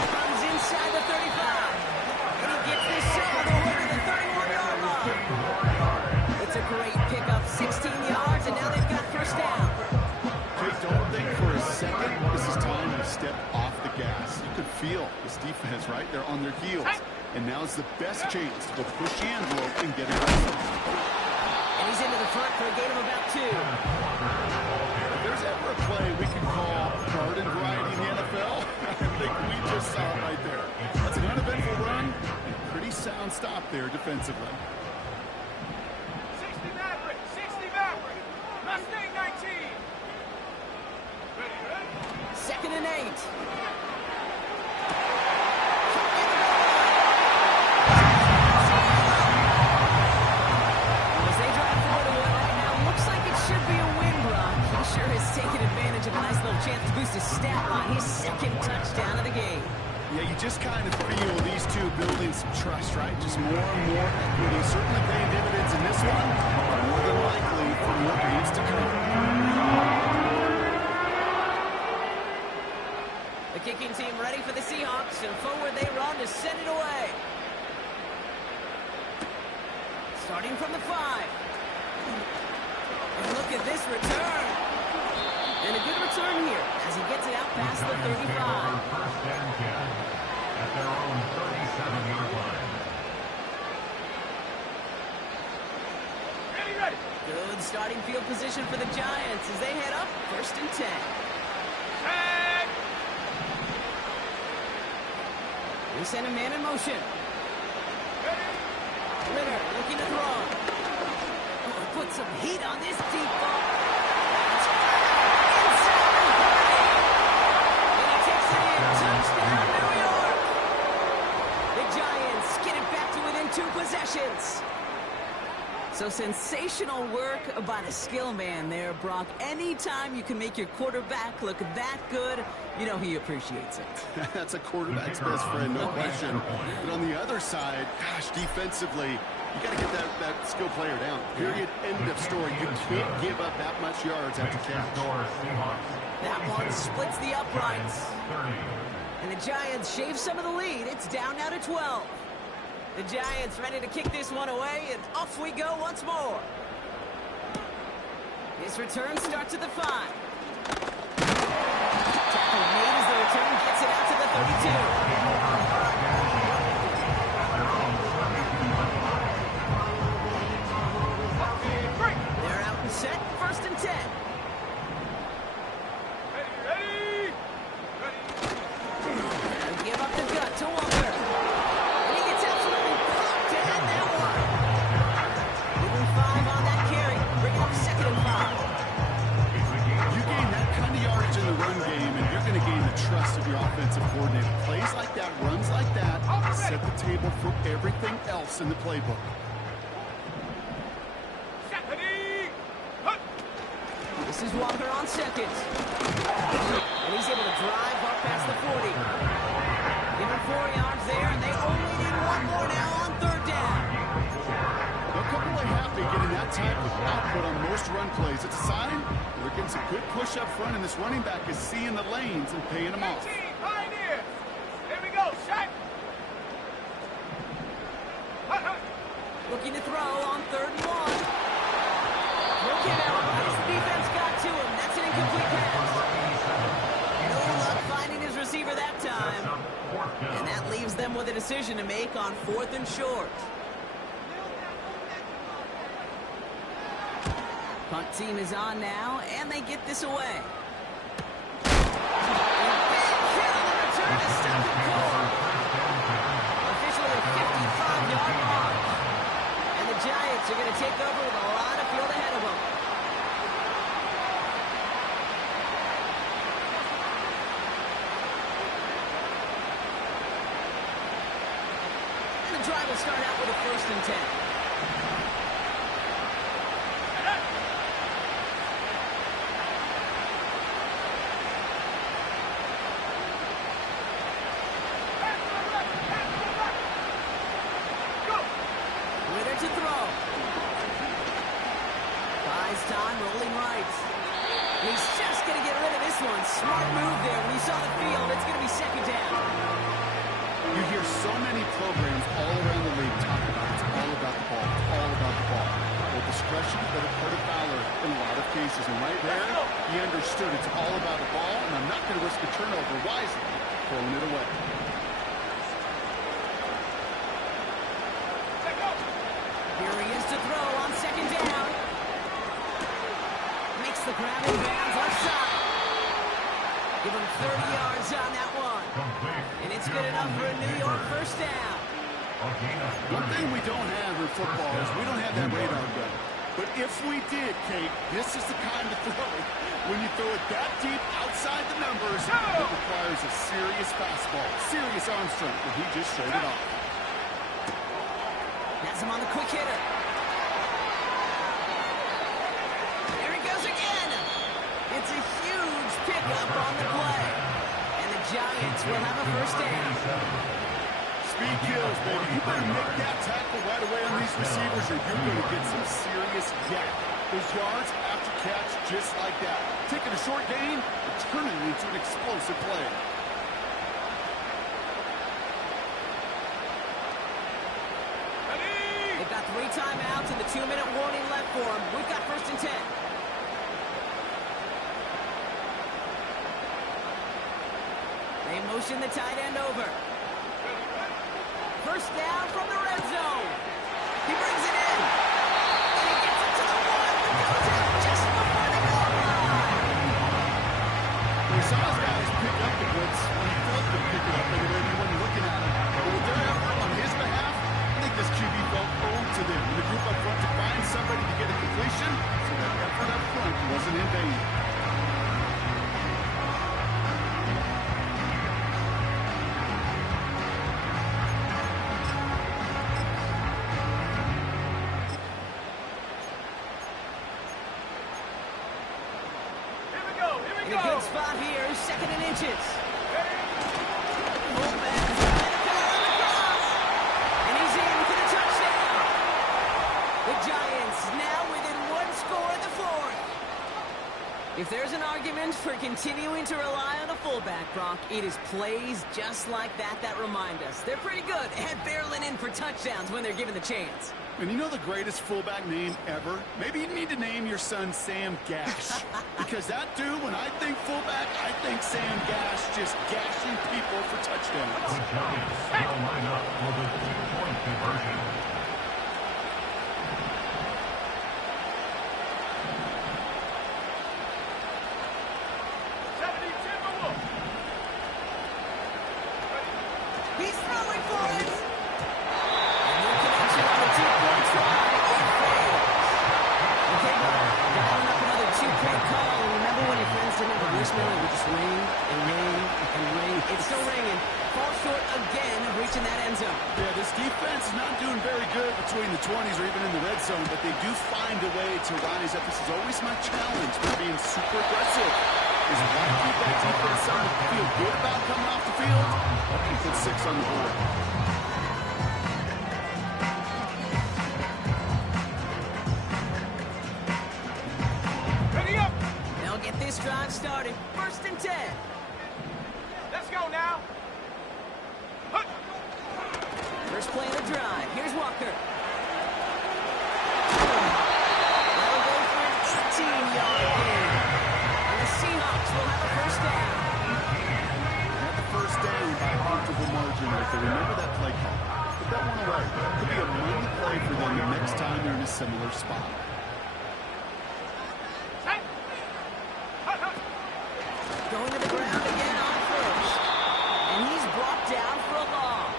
Runs inside the 35. And he gets this shot all the way to the 31-yard line. It's a great pickup, 16 yards, and now they've got first down. Don't think for a second this is time to step off the gas. You could feel this defense, right? They're on their heels. And now's the best chance to go push the envelope and get it done. And he's into the front for a gain of about 2. If there's ever a play we can call garden variety in the NFL, I think we just saw it right there. That's an uneventful run and a pretty sound stop there defensively. 60 Maverick, 60 Maverick. Mustang 19. Second and 8. As they drive forward to it right now, looks like it should be a win, Brock. He sure has taken advantage of a nice little chance to boost his stat line. His second touchdown of the game. Yeah, you just kind of feel these two building some trust, right? Just more and more equity. Certainly paying dividends in this one, but more than likely for more games to come. The kicking team ready for the Seahawks, and forward they run to send it away. Starting from the 5. And look at this return. And a good return here as he gets it out past the 35. First and 10 at their own 37-yard line. Ready, ready. Good starting field position for the Giants as they head up first and 10. Tag. They send a man in motion. Ready. Ritter looking to throw. Oh, put some heat on this deep ball. It's inside the 30. And he takes it in. Touchdown, New York. The Giants get it back to within 2 possessions. So sensational work by the skill man there, Brock. Anytime you can make your quarterback look that good, you know he appreciates it. That's a quarterback's best friend, no question. But on the other side, gosh, defensively, you got to get that skill player down. Period. End of story. You can't give up that much yards after catch. That one splits the uprights. And the Giants shave some of the lead. It's down now to 12. The Giants ready to kick this one away, and off we go once more. His return starts at the 5. Tackle made as the return gets it out to the 32. They're out and set, first and 10. Ready, ready. And give up the gut to Walker. And he gets absolutely pumped to head that one. Giving 5 on that carry, bringing up second and 5. You gain that kind of yardage in the run game, and you're going to gain the trust of your offensive coordinator. Plays like that, runs like that, set the table for everything else in the playbook. Ready. Hut. This is Walker on second. And he's able to drive up past the 40. Give him 4 yards there, and they only need 1 more now on third down. They'll come away happy getting that type of output on most run plays. It's a sign they're getting some good push up front, and this running back is seeing the lanes and paying them off. 19, Pioneers. Here we go, shot. Hut, hut. Looking to throw on third and 1. Look at how nice the defense got to him. That's an incomplete pass. No luck finding his receiver that time. And that leaves them with a decision to make on 4th and short. Punt team is on now, and they get this away. And big hit on the return to stop it cold. Officially a 55-yard mark. And the Giants are going to take over with a lot of field ahead of them. And the drive will start out with a first and 10. one. Smart move there. When you saw the field, it's going to be second down. You hear so many programs all around the league talk about it's all about the ball. It's all about the ball. Well, discretion but a part of valor in a lot of cases. And right there, he understood it's all about the ball, and I'm not going to risk a turnover wisely, throwing it away. Here he is to throw on second down. Makes the grab and bounds left side. Give him 30 yards on that one. And it's good enough for a New York first down. One thing we don't have in football is we don't have that radar gun. But if we did, Kate, this is the kind of throw. When you throw it that deep outside the numbers, it requires a serious fastball, serious arm strength, and he just showed it off. Has him on the quick hitter. There he goes again. It's a huge pickup on the play. And the Giants will have a first down. Speed kills, baby. You better make that tackle right away on these receivers or you're going to get some serious yak. Those yards after catch just like that. Taking a short gain and turning it into an explosive play. They've got 3 timeouts and the 2-minute warning left for them. We've got 1st and 10. They motion the tight end over. First down from the red zone. He brings it in. And he gets it to the 1. Goes out just before the goal line. We saw his guys pick up the blitz when he felt them pick it up anyway. We weren't looking at him. But with their effort on his behalf, I think this QB felt owed to them. And the group up front to find somebody to get a completion, so that effort up front wasn't in vain. In a good spot here, 2nd and inches. Fullback trying to come around the cross. And he's in for the touchdown. The Giants now within 1 score in the 4th. If there's an argument for continuing to rely on a fullback, Brock, it is plays just like that that remind us. They're pretty good at barreling in for touchdowns when they're given the chance. And you know the greatest fullback name ever? Maybe you need to name your son Sam Gash. Because that dude, when I think fullback, I think Sam Gash just gashing people for touchdowns. The Giants now line up for the 2-point conversion. He's throwing for it. And no connection on the 2-point try. It fails. Okay, Bob, dialing up another 2-point call. And remember when your friends didn't have a voicemail, it would just ring and ring and ring. It's still ringing. Fall short again of reaching that end zone. Yeah, this defense is not doing very good between the 20s or even in the red zone, but they do find a way to rise up. This is always my challenge for being super aggressive. Is why keep that defense on the field good about coming off the field? You put 6 on the board. Ready up. They'll get this drive started. 1st and 10. Let's go now. First play of the drive. Here's Walker. That'll go for an 18-yard gain. And the Seahawks will have a first down. Had the first down by a comfortable margin right there. Remember that play call. Put that one away. Could be a money play for them the next time they're in a similar spot. Going to the ground again on first. And he's brought down for a loss.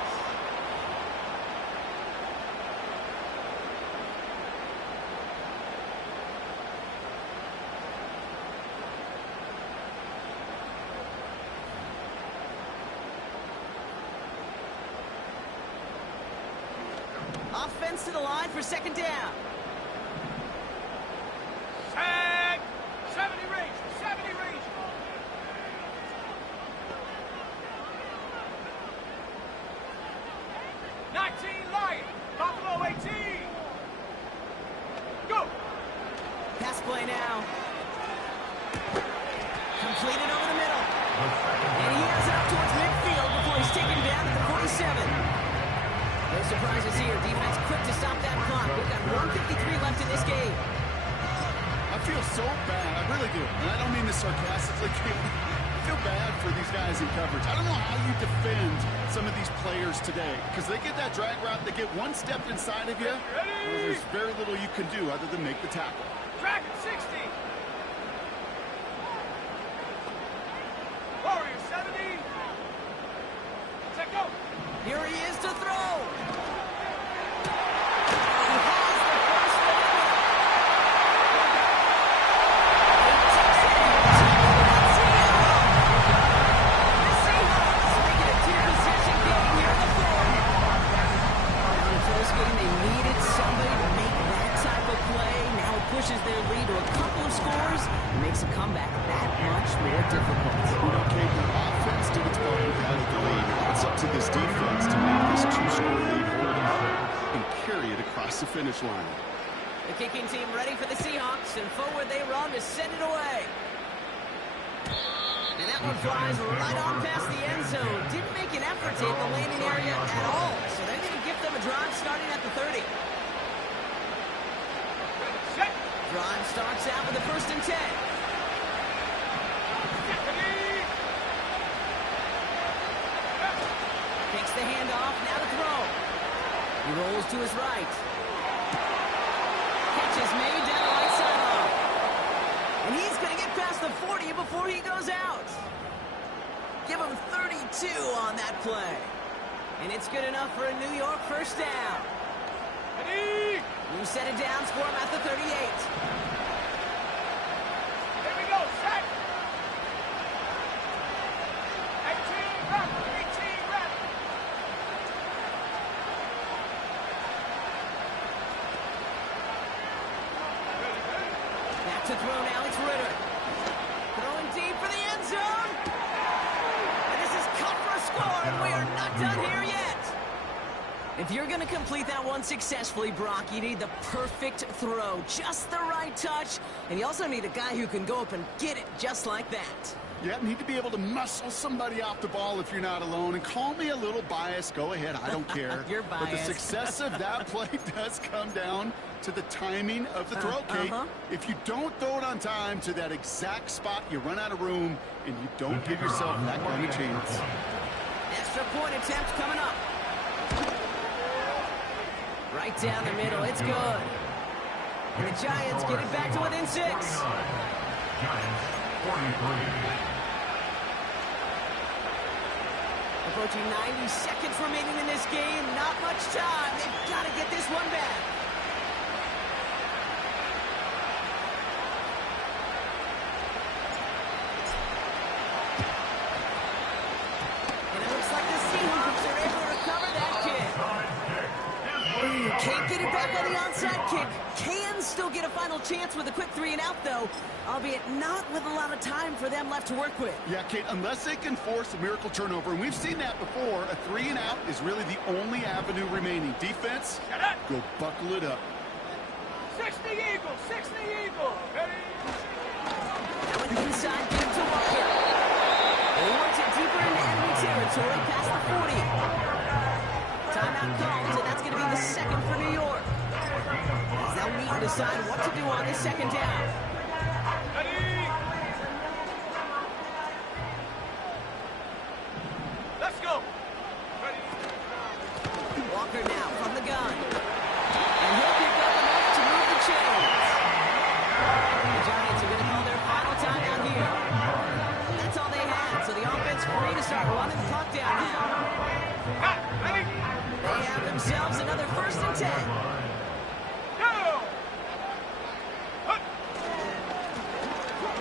Offense to the line for 2nd down. Tag. 70 range. 70 range. Lion. Buffalo 18. Go. Pass play now. Complete completed over the middle. And he has it up towards midfield before he's taken down at the 47. No surprises here. Defense quick to stop that clock. We've got 1:53 left in this game. I feel so bad. I really do. And I don't mean this sarcastically. I feel bad for these guys in coverage. I don't know how you defend some of these players today because they get that drag route, they get one step inside of you. Well, there's very little you can do other than make the tackle. Drag it, 60. Warrior 70. Set go. Here he is to throw. Pushes their lead to a couple of scores and makes a comeback that much more difficult. You know, Kate, the offense did its part to have the lead. It's up to this defense to make this two-score lead hold and carry it across the finish line. The kicking team ready for the Seahawks, and forward they run to send it away. And that one flies right on past the end zone. Didn't make an effort to hit the landing area at all, so they're going to give them a drive starting at the 30. Drive starts out with a 1st and 10. Takes the handoff, now to throw. He rolls to his right. Catch is made down the right sideline. And he's going to get past the 40 before he goes out. Give him 32 on that play. And it's good enough for a New York 1st down. You set it down, score him at the 38. Here we go, set. 18 rep, 18 rep. Back to throw now, it's Ritter. Throwing deep for the end zone. And this is cut for a score, and we are not done here yet. If you're going to complete that one successfully, Brock, you need the perfect throw, just the right touch, and you also need a guy who can go up and get it just like that. Yeah, need to be able to muscle somebody off the ball if you're not alone. And call me a little biased. Go ahead. I don't care. You're biased. But the success of that play does come down to the timing of the throw, Kate. If you don't throw it on time to that exact spot, you run out of room, and you don't give yourself that kind of chance. Extra point attempt coming up. Right down the middle, it's good. And the Giants get it back to within 6. Giants, 43. Approaching 90 seconds remaining in this game. Not much time. They've got to get this one back. And it looks like the Seahawks are able to recover that kick. Can't get it back on the onside kick. Can still get a final chance with a quick 3-and-out, though, albeit not with a lot of time for them left to work with. Yeah, Kate, unless they can force a miracle turnover, and we've seen that before, a 3-and-out is really the only avenue remaining. Defense, go buckle it up. 60 Eagle, 60 Eagle. Ready? Now an inside give to Walker. They want it deeper into enemy territory past the 40. Timeout called, so that's going to be the second for New York. As they'll need to decide what to do on this second down. Ready? Let's go. Ready? Walker now from the gun. And he'll pick up enough to move the chains. The Giants are going to call their final timeout here. That's all they had, so the offense free to start running the clock down now. Ready? They have themselves another 1st and 10. Go!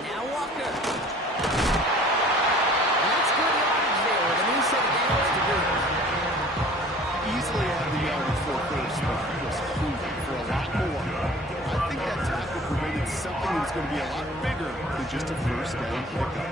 Now Walker. And that's good yardage there with a new set of downs to boot. Easily out of the yardage for first, but he was hungry for a lot more. I think that tackle prevented something that's going to be a lot bigger than just a 1st down pickup.